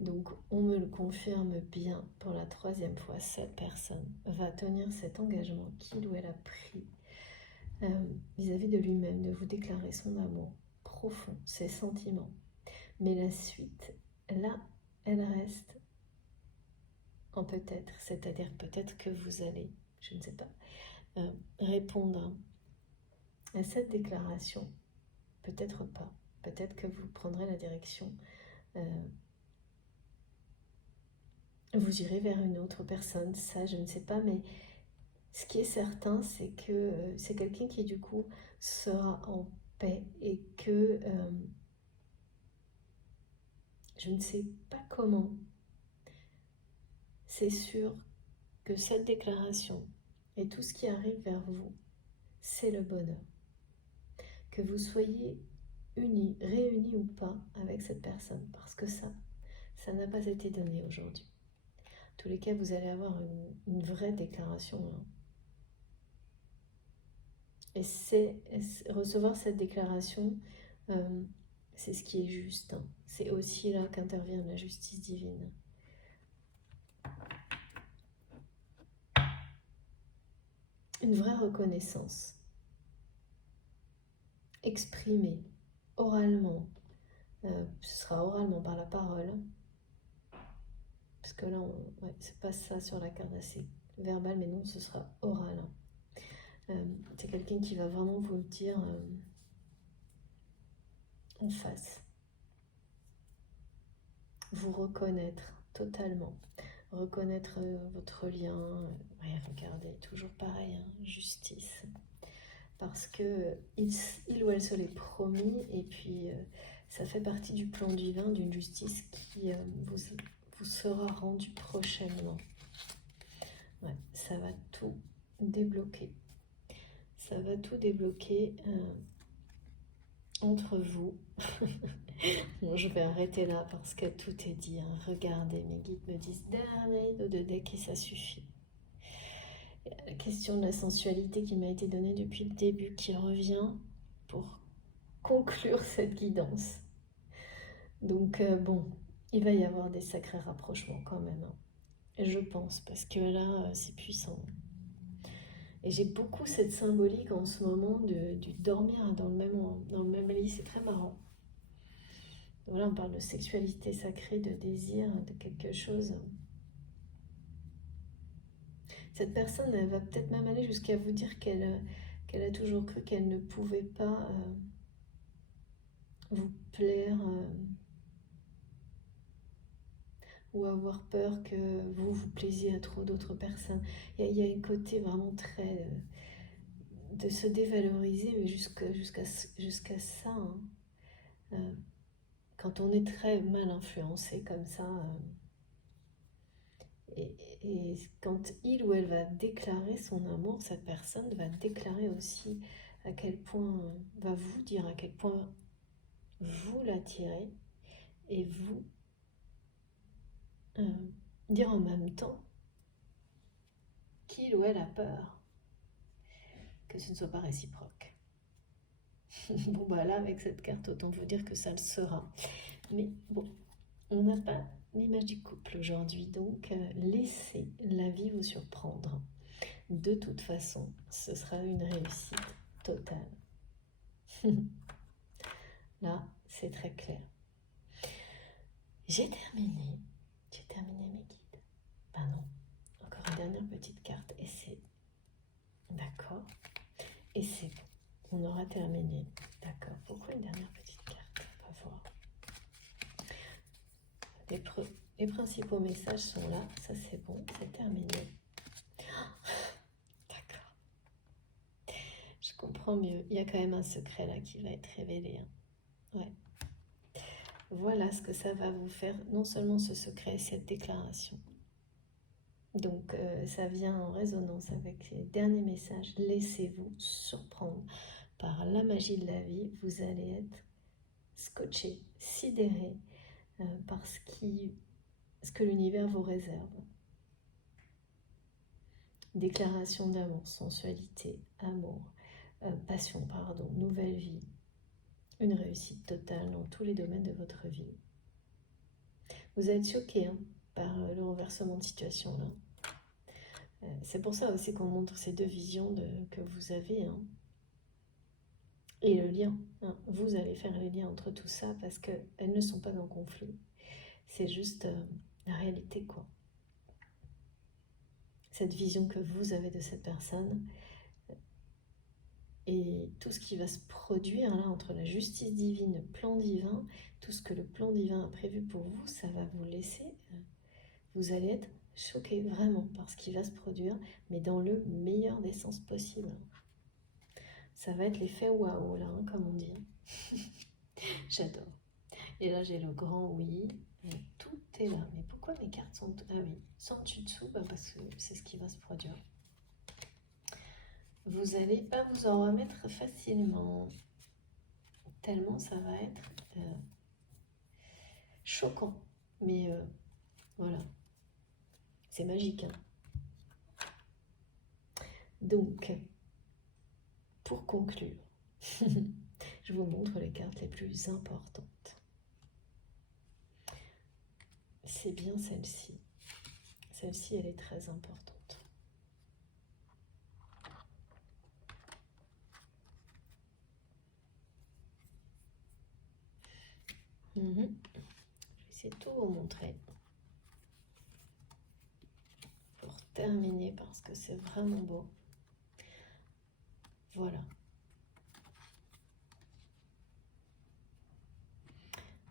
Donc, on me le confirme bien pour la 3e fois, cette personne va tenir cet engagement qu'il ou elle a pris vis-à-vis de lui-même, de vous déclarer son amour profond, ses sentiments. Mais la suite, là, elle reste en peut-être, c'est-à-dire peut-être que vous allez, je ne sais pas, répondre à cette déclaration, peut-être pas, peut-être que vous prendrez la direction, vous irez vers une autre personne, ça je ne sais pas, mais ce qui est certain, c'est que c'est quelqu'un qui du coup sera en paix et que je ne sais pas comment, c'est sûr que cette déclaration et tout ce qui arrive vers vous, c'est le bonheur. Que vous soyez unis, réunis ou pas avec cette personne, parce que ça n'a pas été donné aujourd'hui. En tous les cas, vous allez avoir une vraie déclaration. Hein. Et recevoir cette déclaration, c'est ce qui est juste. Hein. C'est aussi là qu'intervient la justice divine. Une vraie reconnaissance. Exprimée oralement. Ce sera oralement par la parole. Parce que là, ouais, c'est pas ça sur la carte assez verbal, mais non, ce sera oral. C'est quelqu'un qui va vraiment vous le dire en face. Vous reconnaître totalement. Reconnaître votre lien. Ouais, regardez, toujours pareil, hein, justice. Parce que il ou elle se l'est promis, et puis ça fait partie du plan divin d'une justice qui vous sera rendue prochainement. Ouais, ça va tout débloquer. Ça va tout débloquer entre vous. Bon, je vais arrêter là parce que tout est dit. Hein. Regardez, mes guides me disent dernier dos de deck et ça suffit. La question de la sensualité qui m'a été donnée depuis le début qui revient pour conclure cette guidance. Donc bon, il va y avoir des sacrés rapprochements quand même. Hein. Je pense, parce que là, c'est puissant. Et j'ai beaucoup cette symbolique en ce moment du dormir dans le même lit. C'est très marrant. Voilà, on parle de sexualité sacrée, de désir, de quelque chose. Cette personne, elle va peut-être même aller jusqu'à vous dire qu'elle a toujours cru qu'elle ne pouvait pas vous plaire ou avoir peur que vous plaisiez à trop d'autres personnes. Il y a un côté vraiment très de se dévaloriser, mais jusqu'à ça. Hein. Quand on est très mal influencé comme ça, et quand il ou elle va déclarer son amour, cette personne va déclarer aussi à quel point, va vous dire à quel point vous l'attirez, et vous dire en même temps qu'il ou elle a peur que ce ne soit pas réciproque. Bon bah là, avec cette carte, autant vous dire que ça le sera. Mais bon, on n'a pas l'image du couple aujourd'hui, donc laissez la vie vous surprendre. De toute façon, ce sera une réussite totale. Là, c'est très clair. J'ai terminé mes guides. Ben non, encore une dernière petite carte et c'est... D'accord. Et c'est bon, on aura terminé. D'accord, pourquoi une dernière petite carte? On va voir. Les principaux messages sont là, ça c'est bon, c'est terminé. D'accord. Je comprends mieux. Il y a quand même un secret là qui va être révélé. Ouais. Voilà ce que ça va vous faire, non seulement ce secret, cette déclaration. Donc ça vient en résonance avec les derniers messages. Laissez-vous surprendre par la magie de la vie. Vous allez être scotché, sidéré par ce que l'univers vous réserve. Déclaration d'amour, sensualité, amour, passion, pardon, nouvelle vie. Une réussite totale dans tous les domaines de votre vie. Vous êtes choqué par le renversement de situation là. C'est pour ça aussi qu'on montre ces deux visions que vous avez. Et le lien. Vous allez faire le lien entre tout ça parce qu'elles ne sont pas en conflit. C'est juste la réalité, quoi. Cette vision que vous avez de cette personne et tout ce qui va se produire là entre la justice divine, le plan divin, tout ce que le plan divin a prévu pour vous, ça va vous laisser... Vous allez être choqué vraiment par ce qui va se produire, mais dans le meilleur des sens possibles. Ça va être l'effet waouh, là, comme on dit. J'adore. Et là, j'ai le grand oui. Tout est là. Mais pourquoi mes cartes sont... Ah oui, sont dessous parce que c'est ce qui va se produire. Vous n'allez pas vous en remettre facilement. Tellement ça va être choquant. Mais voilà. C'est magique. Donc, pour conclure, je vous montre les cartes les plus importantes. C'est bien celle-ci. Celle-ci, elle est très importante. Je vais essayer de tout vous montrer. Pour terminer, parce que c'est vraiment beau. Voilà.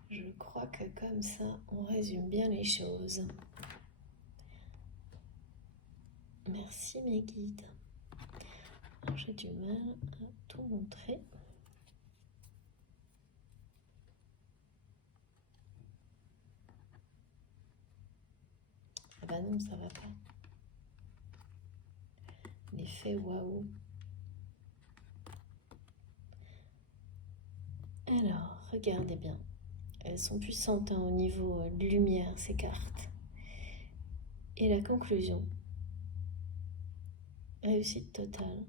Je crois que comme ça, on résume bien les choses. Merci mes guides. J'ai du mal à tout montrer. Ah bah non, ça va pas. L'effet waouh. Alors, regardez bien. Elles sont puissantes au niveau de lumière, ces cartes. Et la conclusion. Réussite totale.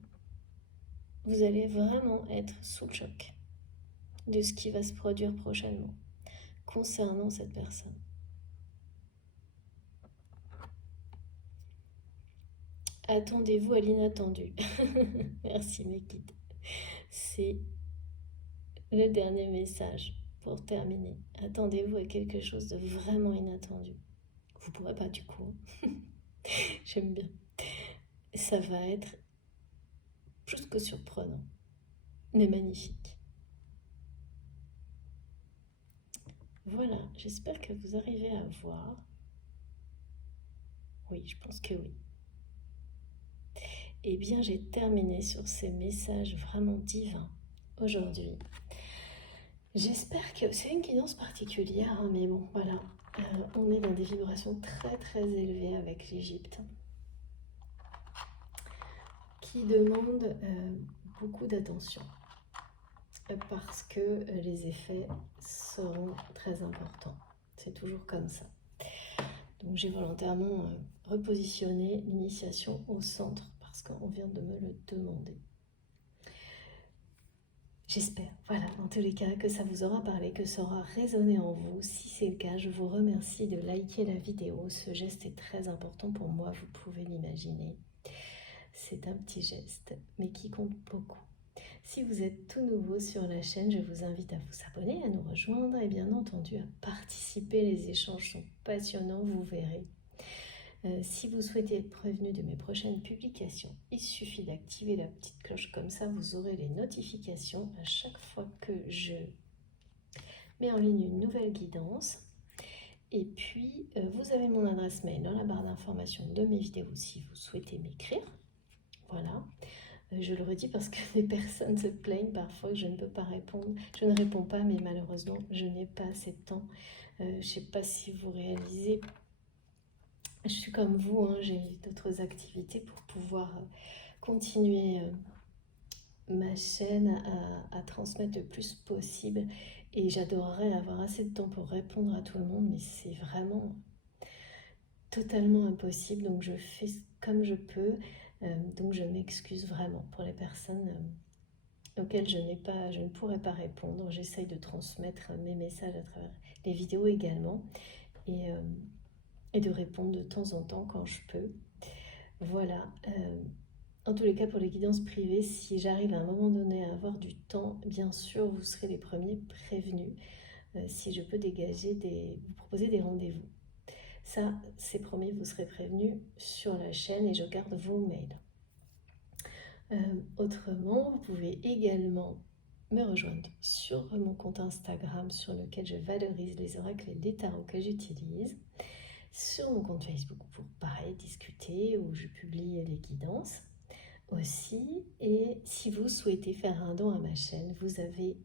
Vous allez vraiment être sous le choc de ce qui va se produire prochainement concernant cette personne. Attendez-vous à l'inattendu. Merci mes guides. C'est le dernier message pour terminer. Attendez-vous à quelque chose de vraiment inattendu. Vous ne pourrez pas du coup. J'aime bien. Ça va être plus que surprenant, mais magnifique. Voilà, j'espère que vous arrivez à voir. Oui, je pense que oui. Eh bien, j'ai terminé sur ces messages vraiment divins aujourd'hui. J'espère que c'est une guidance particulière, hein, mais bon, voilà. On est dans des vibrations très très élevées avec l'Égypte, qui demandent beaucoup d'attention, parce que les effets seront très importants. C'est toujours comme ça. Donc j'ai volontairement repositionné l'initiation au centre, parce qu'on vient de me le demander. J'espère, voilà, en tous les cas, que ça vous aura parlé, que ça aura résonné en vous. Si c'est le cas, je vous remercie de liker la vidéo. Ce geste est très important pour moi, vous pouvez l'imaginer. C'est un petit geste, mais qui compte beaucoup. Si vous êtes tout nouveau sur la chaîne, je vous invite à vous abonner, à nous rejoindre et bien entendu à participer. Les échanges sont passionnants, vous verrez. Si vous souhaitez être prévenu de mes prochaines publications, il suffit d'activer la petite cloche, comme ça vous aurez les notifications à chaque fois que je mets en ligne une nouvelle guidance. Et puis, vous avez mon adresse mail dans la barre d'information de mes vidéos si vous souhaitez m'écrire. Voilà. Je le redis parce que des personnes se plaignent parfois que je ne peux pas répondre. Je ne réponds pas, mais malheureusement, je n'ai pas assez de temps. Je ne sais pas si vous réalisez. Je suis comme vous, hein, j'ai d'autres activités pour pouvoir continuer ma chaîne à transmettre le plus possible. Et j'adorerais avoir assez de temps pour répondre à tout le monde, mais c'est vraiment totalement impossible. Donc je fais comme je peux. Donc je m'excuse vraiment pour les personnes auxquelles je ne pourrais pas répondre. J'essaye de transmettre mes messages à travers les vidéos également. Et de répondre de temps en temps quand je peux. Voilà. En tous les cas, pour les guidances privées, si j'arrive à un moment donné à avoir du temps, bien sûr, vous serez les premiers prévenus. Si je peux vous proposer des rendez-vous. Ça, c'est promis, vous serez prévenus sur la chaîne et je garde vos mails. Autrement, vous pouvez également me rejoindre sur mon compte Instagram sur lequel je valorise les oracles et les tarots que j'utilise. Sur mon compte Facebook pour pareil discuter, où je publie les guidances aussi. Et si vous souhaitez faire un don à ma chaîne, vous avez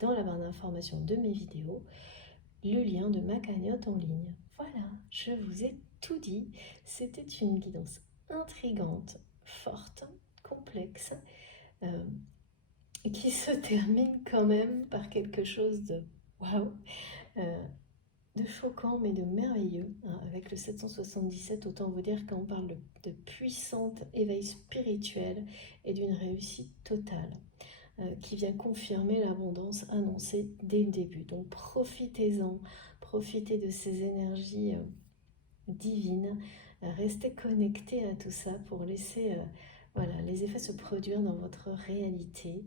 dans la barre d'information de mes vidéos le lien de ma cagnotte en ligne. Voilà, je vous ai tout dit. C'était une guidance intrigante, forte, complexe, qui se termine quand même par quelque chose de waouh, de choquant mais de merveilleux, hein. Avec le 777, autant vous dire qu'on parle de puissant éveil spirituel et d'une réussite totale, qui vient confirmer l'abondance annoncée dès le début. Donc profitez-en, profitez de ces énergies divines, restez connectés à tout ça pour laisser voilà, les effets se produire dans votre réalité.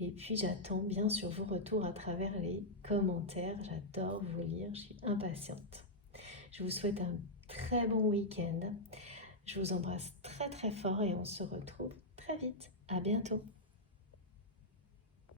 Et puis j'attends bien sûr vos retours à travers les commentaires. J'adore vous lire, je suis impatiente. Je vous souhaite un très bon week-end. Je vous embrasse très très fort et on se retrouve très vite. À bientôt.